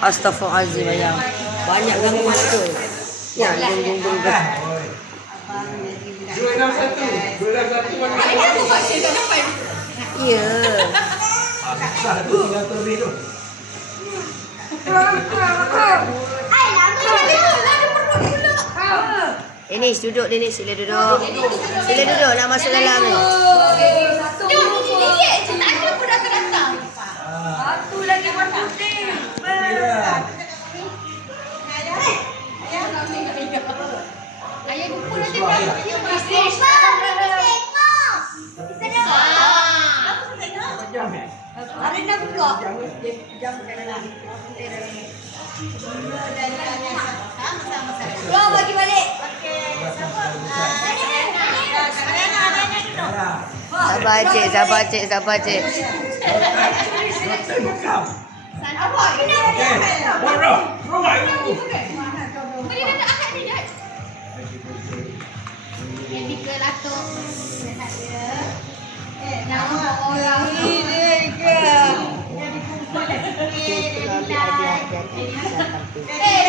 Astaghfirullahalazim ayah. Banyak gangguan tu. Ya, gong. 261 mana? Aku buat cerita sampai. Ya. Satu tinggal terlebih tu. Denis duduk Denis, sila duduk. Sila duduk nak masuk dalam ni. Satu lagi warna putih. Ayah buku nanti ada nak buka. Keluar bagi balik. Sabar cik. Apa? Ini Bro. Beri dah akak ni dah. Medical atuk. Nama orang ni ke?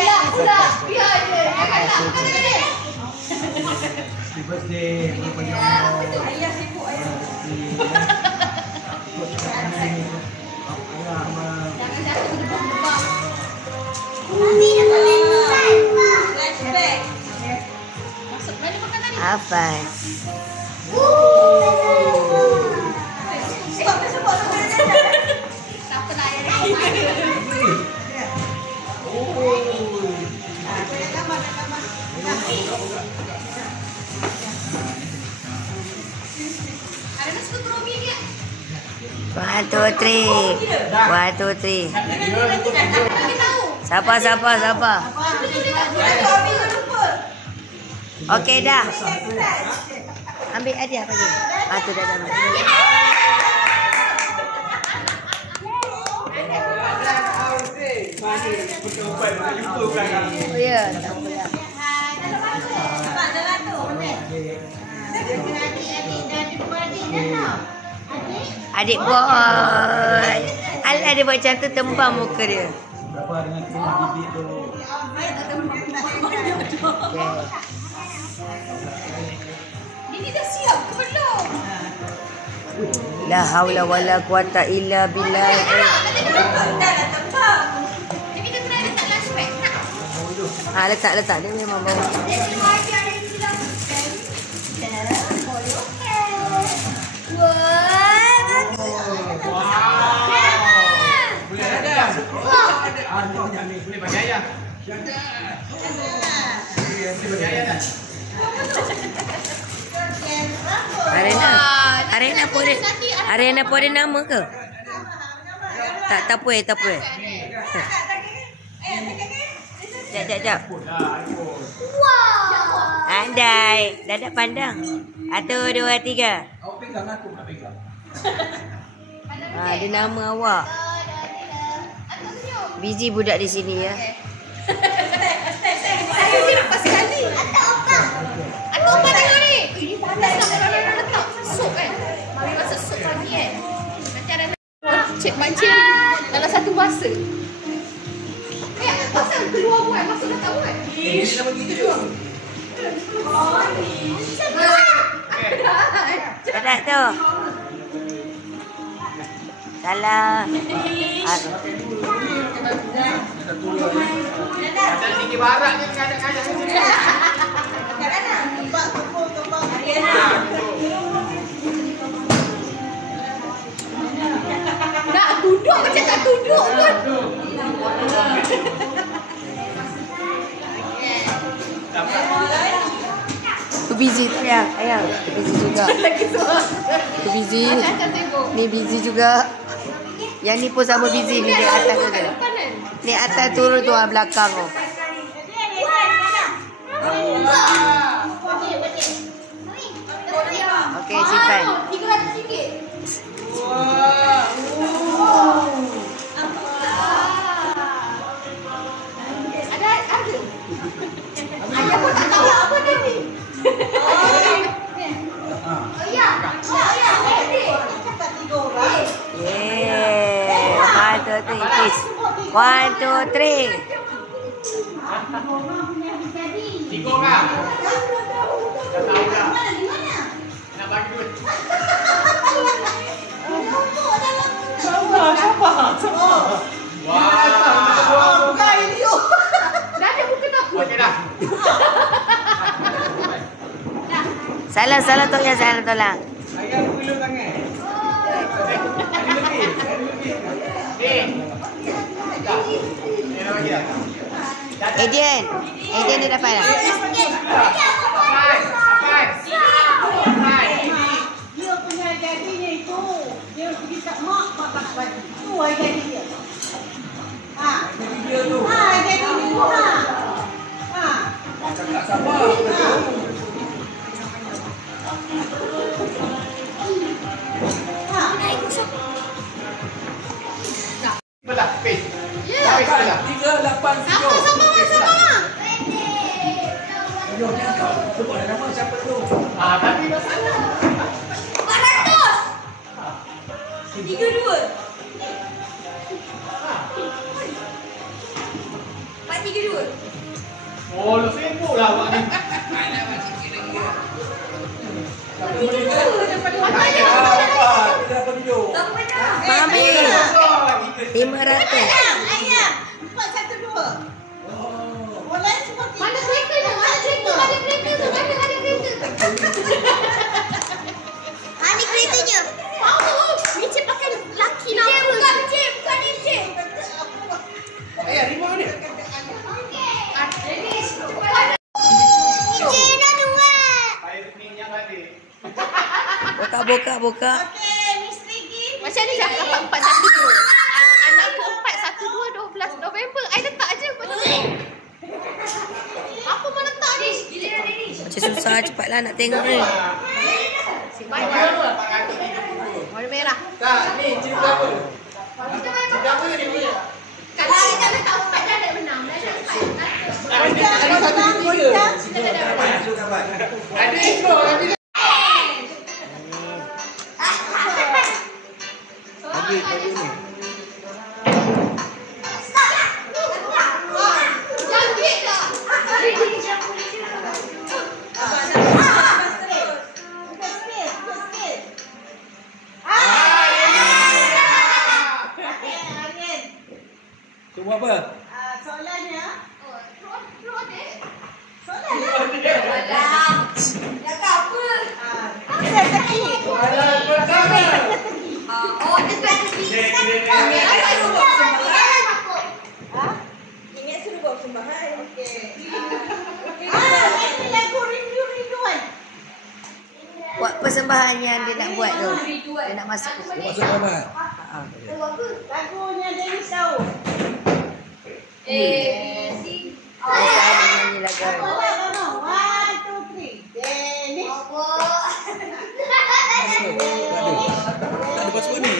Lah pula. Biar je. Jangan tak. Happy birthday. Ayah sibuk ayah. Jangan jatuh debang-debang. Masuk mana makanan ni? Apa Lepas. Siapa nak air lagi? Ada nak sebut Romi ke? 1, 2, 3. 1, 2, 3. Bagi tahu. Sabar. Okey dah. Ambil hadiah bagi. Tu dah ambil. Oh ya, tak apalah. Adik boy. Alah dia buat macam tu tembam muka dia. Berapa dengan krim bibit tu? Okay. Ini dah siap ke belum? La haula wala quwata illa billah. Dah tembak. Jadi kita kena letak dalam swag nak. Letak dia memang bau. Boleh bagi ayah. Boleh bagi ayah tak? Arena pun ada nama ke? Tak apa. Sekejap. Andai. Dadak pandang. 1, 2, 3. Awak pegang aku nak pegang. Ada nama awak. Busy budak di sini ya. Saya lepas sekali. Atau apa tengok ni? Ini panas nak kalau letak sup kan. Mari masak sup lagi kan. Nanti ada cik pancing dalam satu masa. Pasal keluar buat masuk dah tak buat. Ini dah bagi kita. Dadak tu. Salah. Ada tinggi barat ni kadang-kadang. Nak duduk macam tak duduk pun. Tu busy tu ayang. Tu busy juga. Lagi suara. Tu busy. Macam tengok. Ni busy juga. Yang ni pun sama busy ni di atas tu. Ni atas turun tu belakang tu. Okey, simpan. RM300. Ada. Ayah pun tak tahu apa dia ni. Oh ya. Cepat 3 orang. Yeah. 1, 2, 3. Kiss. 1, 2, 3. 3 orang. Dah tahu dah. Nak bagi duit. Siapa? Wah. Buka ini yuk. Dah ada buka takut. Okey dah. Salah tolong, salah tolong. Ayah belum tangan. Ada lebih. Ni nak bagi dah. Edian dia dapat dah. Dia punya jadinya itu, dia pergi tak mak tak bagi. Tu ai jadi dia. Jadi dia tu. Jadi dia tu. Tak sabar. Belah, pace. Ya. Pace belah. 387. Sama. Ayuh, jangan kau. Sebut nama siapa dulu. Tapi dah salah. 400. 32. 432. Oh, lu sibuk lah awak ni. Mami. 500. Ayam. 412. Boleh seperti Mana kereta tu? Mana kereta tu? Mana kereta? buka. Okey, Miss Rigi. Macam ni cakap 412. Anak keempat 12 November. I letak je betul. Apa mau letak ni? Macam susah, cepatlah nak tengok ni. Si banyak. Warna merah. Tak, ni cerita apa? Cerita apa ni? Kalau kita letak 4 dah ada menang. Dah ada 4. Ada satu tiga. Ada ekor tapi lagi ni. Jangkit dah. Semua apa? Soalannya, Buat persembahan yang dia nak buat tu. Dia nak masuk. Masuk apa? lagunya Dennis tahu. Biasa dia nyanyi lagu. One, two, three. Dennis. Tak ada password ni.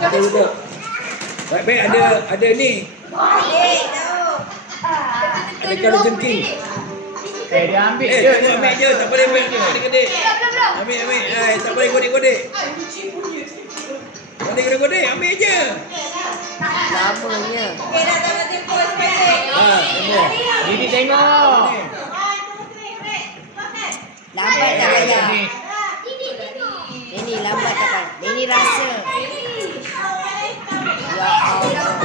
Ada betul. Baik, ada ni. Ada kalau jengking. Dia ambil je. Ambil je, tak boleh ambil godek-godek. Ambil. Tak boleh godek-godek. Godek-godek, ambil je. Lamanya. Ini tengok. Lambat tak payah. Ini lambat tak payah. Ini rasa. Ya Allah.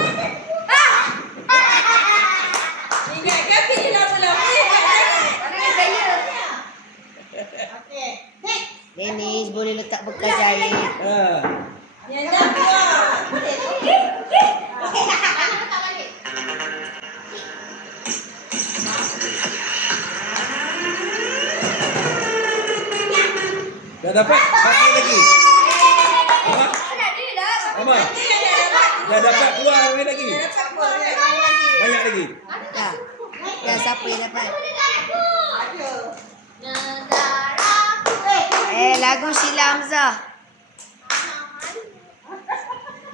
Ingat kaki ni lama-lama. Okey. Dennis boleh letak bekas jahit. Yang dah keluar. Dah dapat? Satu lagi. Apa? Dah dapat keluar lagi. Banyak lagi. Dah. Dah siapa yang dapat? Lagu Sheila Hamzah.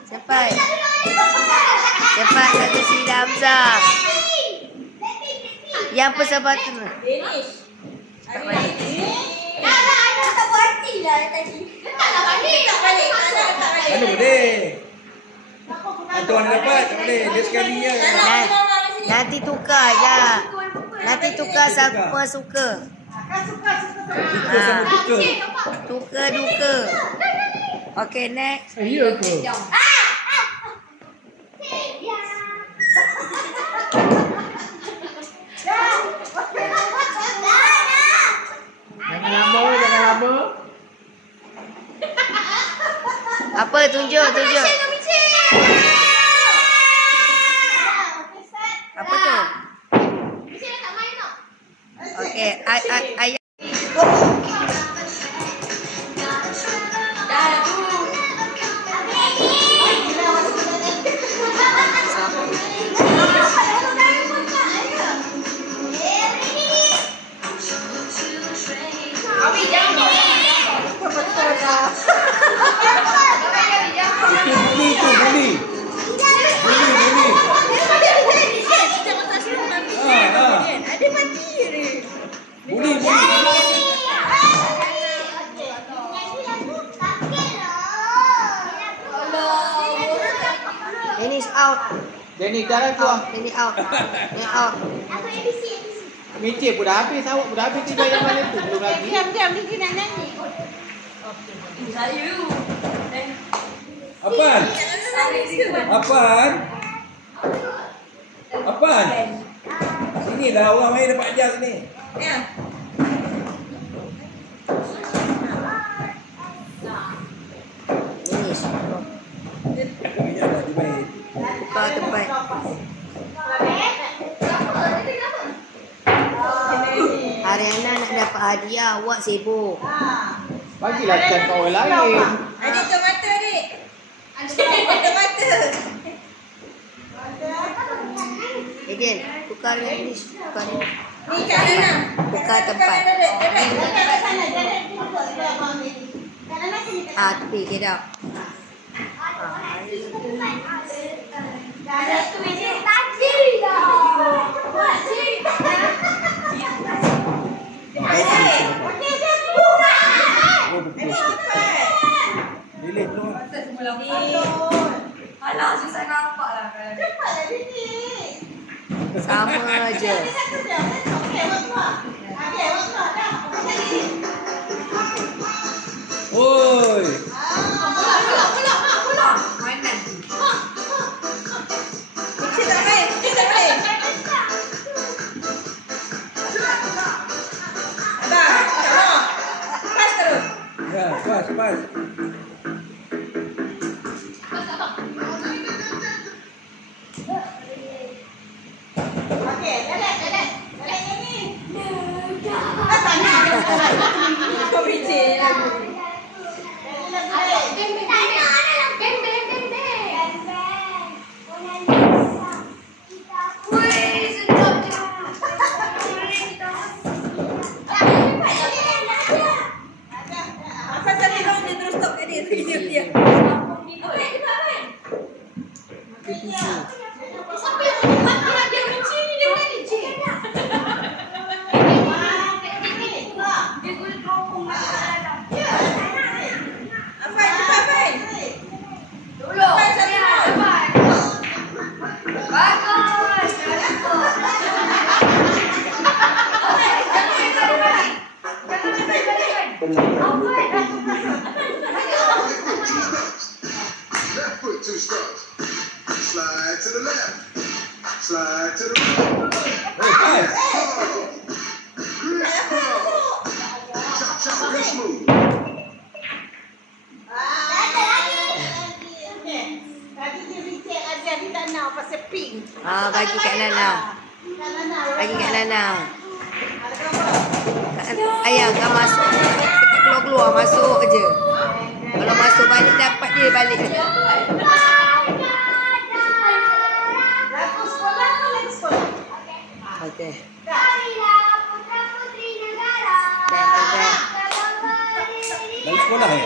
Cepat. Cepat lagu Sheila Hamzah. Yang persebatu. Tak balik. Mana boleh? Tuan dapat, tak boleh. Dia sekali je. Nanti tukar je. Nanti tukar siapa suka. Duka sama duka. Tukar duka. Okay, next. Ya ke? Jangan lama. Apa? Tunjuk. Apa tu? Okay, ayat. Buli. Dennis out. Dennis darah keluar. Dennis out. Micik pun dah habis. Awak pun dah habis tiga yang mana tu. Belum lagi. Diam, Niki nak nyanyi. Apaan? Apaan? Apaan? Sini dah orang main dapat ajar sini. Buka tempat. Ariana nak dapat hadiah, awak sibuk. Bagilah can kat orang lain. Adik tu mata adik. Mata. Eden, tukar ni. Tukar ni. Ni kat mana? Buka tempat. Tepi ke dah. Lilin tu. Alah, susah nampak lah. Cepatlah sini. Sama je. Oi. Mainan. Kita main. Abang, tolong. Pas terus. Ya, pas. Okey, jalan nyanyi. Kau biji lagu. Apa tadi kau dia terus stop kat dia dia. Left foot, 2 steps. Slide to the left. Slide to the right. Chop, chop, real smooth. Tadi dia bincang ajar di tanah pasal pink. Bagi kat Nana. Bagi kat Nana. Ayang, kau masuk. Keluar-keluar, masuk je. Kalau masuk balik, dapat dia balik. Lagu sekolah ke lagu sekolah? Okey. Dalam sekolah ya?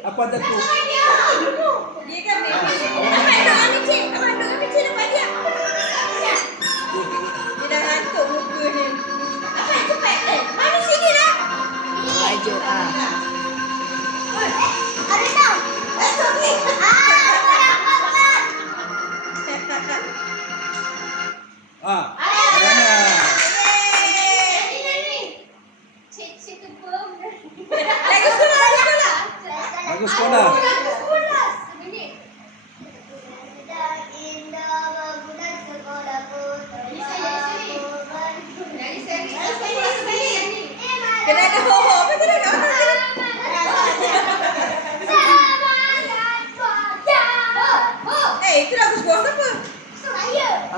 Apa tu? Dia kan Abang nak ambil cik. Abang nak ambil cik dapat dia. Dia dah ngantuk muka ni. Abang cepat. Mana sini dah? Baju Ada tau. Sorry. Ariana. Lagu sekolah. Kena ada ho-ho. Apa tu dah?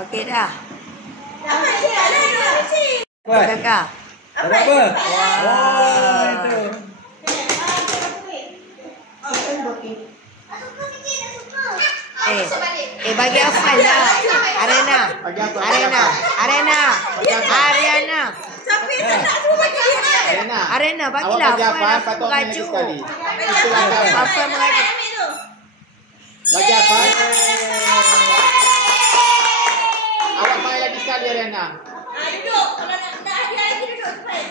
Okey dah. Apa sih? Kakak. Apa? Wah, itu. Bagi Afan lah. Arena. Siapa yang tak nak semua bagi dia? Arena bagilah Afan merajuk. Afan merajuk. Bagi apa? Awak main lagi sekali Arena. Duduk. Kalau nak hadiah lagi duduk cepat.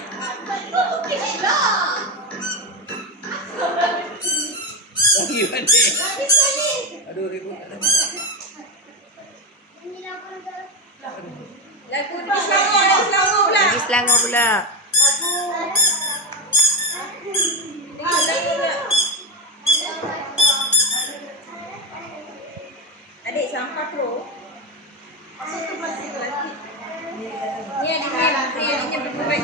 Lagi mana? Aduh, ribut. Lagu ni Selangor pula. Lagi Selangor pula. Adik sampah tu. Asal tu masih lagi. Ni ada krian berbaik.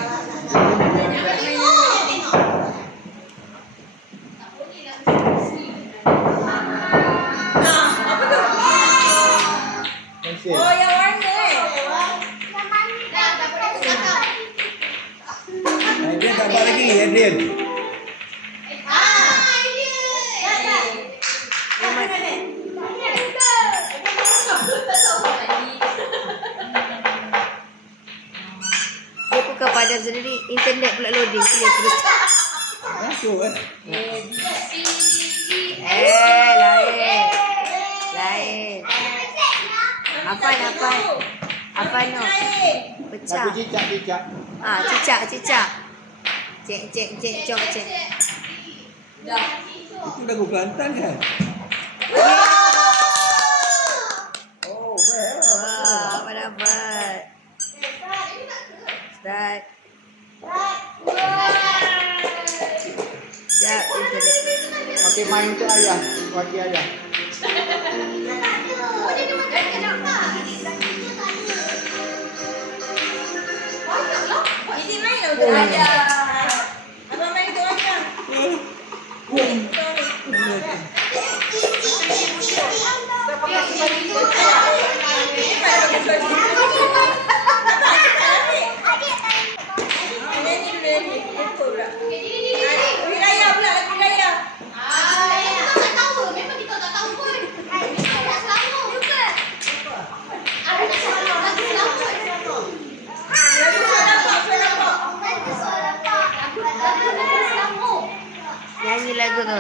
Apa tu? Oh, yang warna Adrian tak buat lagi, Adrian. Dia buka padam sendiri, internet pula loading. Clear terus. Aku kan? Lain. Afan no. Pecah. Lagu cicak. Cicak. Cek, cok. Itu lagu Kelantan kan? Oh, Wah, apa dapat? Start. Ya, okey, main untuk ayah. Bagi ayah. Ini main lah untuk ayah. Abang main untuk ayah. nyanyi lagu tu.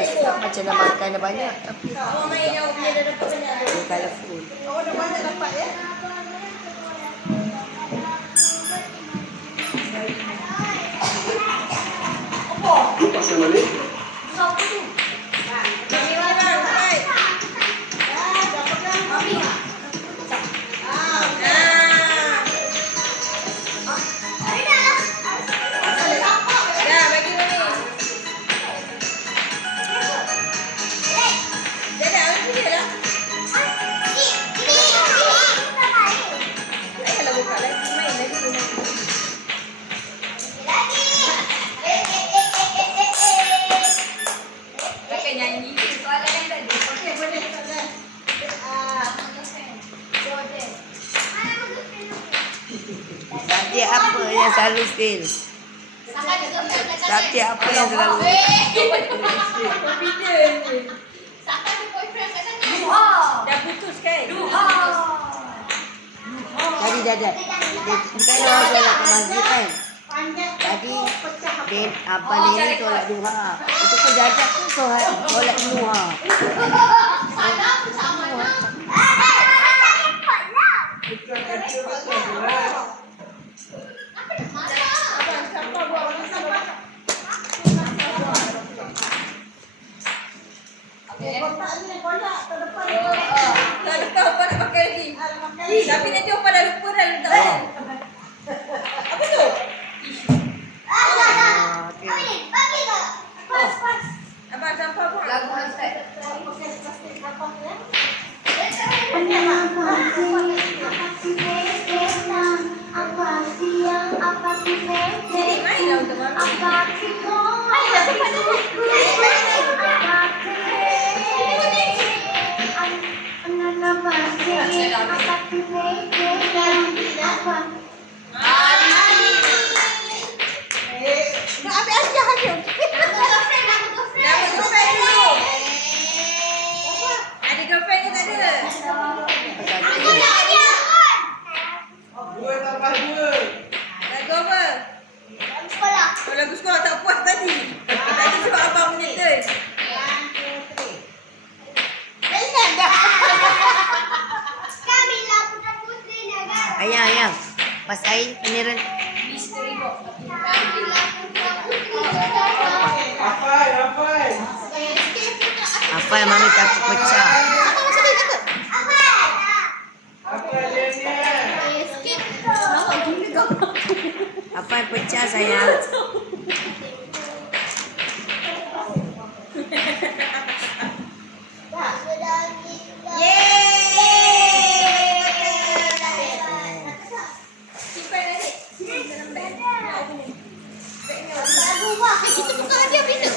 Asal macam nak makan dah banyak tapi Awak main yang dia dah dapat banyak. dia colourful. Awak dah banyak dapat ya. Pasal balik. Subjek apa yang selalu fail? Subjek apa yang selalu Dah putus kan? Jadi dadat. Bukan orang solat ke masjid kan? Jadi Abang Neni solat duha. Itu pun dadat pun solat duha. Tak tahu apa nak pakai lagi. Tapi nanti Opa dah lupa dah letak kan? Apa tu? Abang sampah pun. Lagu Jadi main lah untuk mami. Air mineral. Apa yang mami takut pecah? Apa masa dia takut? Sikit. Nampak gila gambar. Apa yang pecah sayang? Itu bukan hadiah bina.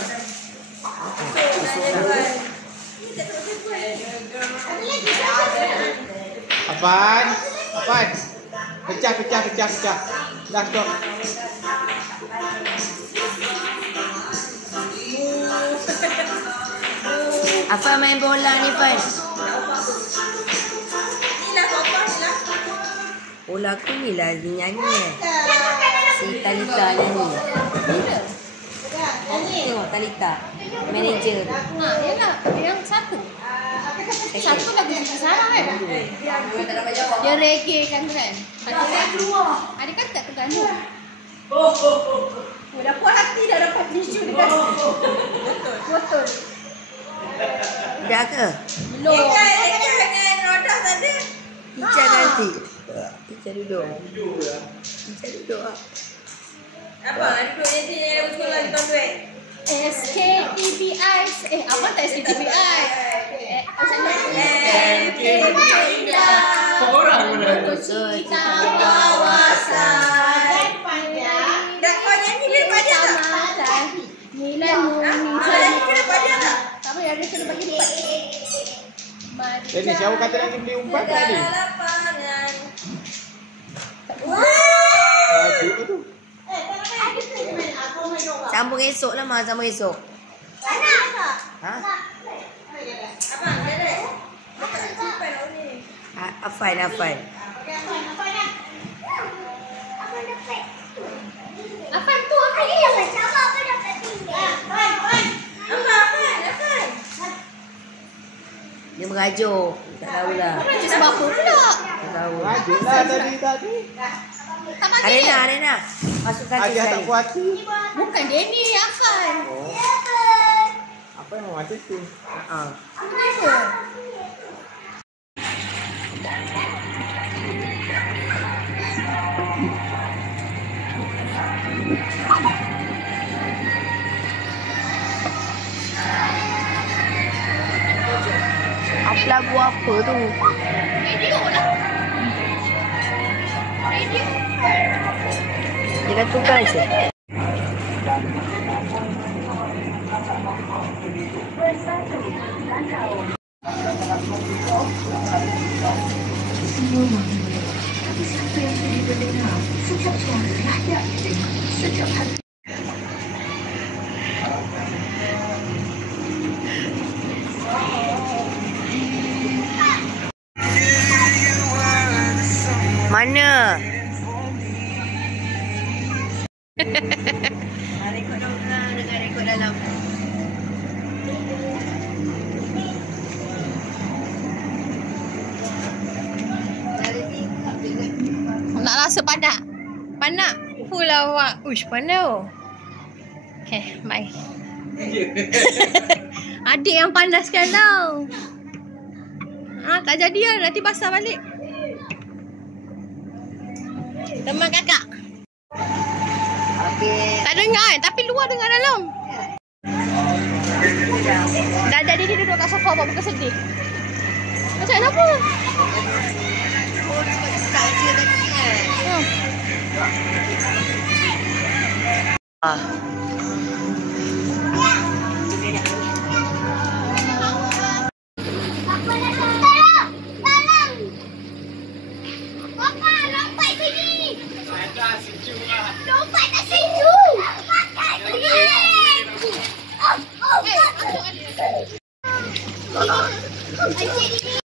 Apaan? Apaan? Pecah. Dah stop. Apa main bola ni, Fan? Bola aku ni lah dia nyanyi Si Talita nyanyi. Tengok Talita. Manager. Yalah. Yang satu. Satu lagu Siti Sarah kan? Dia reggae kan tu kan? Ada kan tak terganggu? Dah puas hati dah dapat tisu dekat botol. Dah ke? Belum. Dengan roda tadi. Teacher nanti. Teacher duduk. Teacher duduk lah. Apa? Duduk jadi usul lagi tuan duit. SKTBI. Apa tak SKTBI? Orang Kita kawasan Dah kau nyanyi bila pada tak? Nilai murni Nyanyi kena pada tak? Tak apa, ada kena bagi lipat. Jadi siapa kata nak beli umpan tadi? Lapangan. Aduh tu. Sambung esok lah, Mak. Sambung esok. Ha? Abang, ada. Tak simpan orang ni. Afan. Apa tu? Apa ni? Apa? Dia merajuk. Tak tahulah. Rajuk sebab apa pula? Tak tahu. Rajuk lah tadi. Tak bagi. Arena. Masukkan tu Ajar tak saya. puas hati. Bukan Denny, Afan. Apa yang mati tu? Kenapa? Apa lagu apa tu? Radio lah. Radio. Dia dah tukar je. Mana? Rekod orang dengan rekod dalam. Nak rasa panak? Panak? Full awak. Uish, panak oh. Okay, bye. Adik yang pandaskan tau. Tak jadi lah. Nanti basah balik. Teman kakak. Okey. Tak dengar kan? Tapi luar dengar dalam. Dah jadi dia duduk kat sofa buat muka sedih. Macam kenapa? Tak je tadi kan. Hey,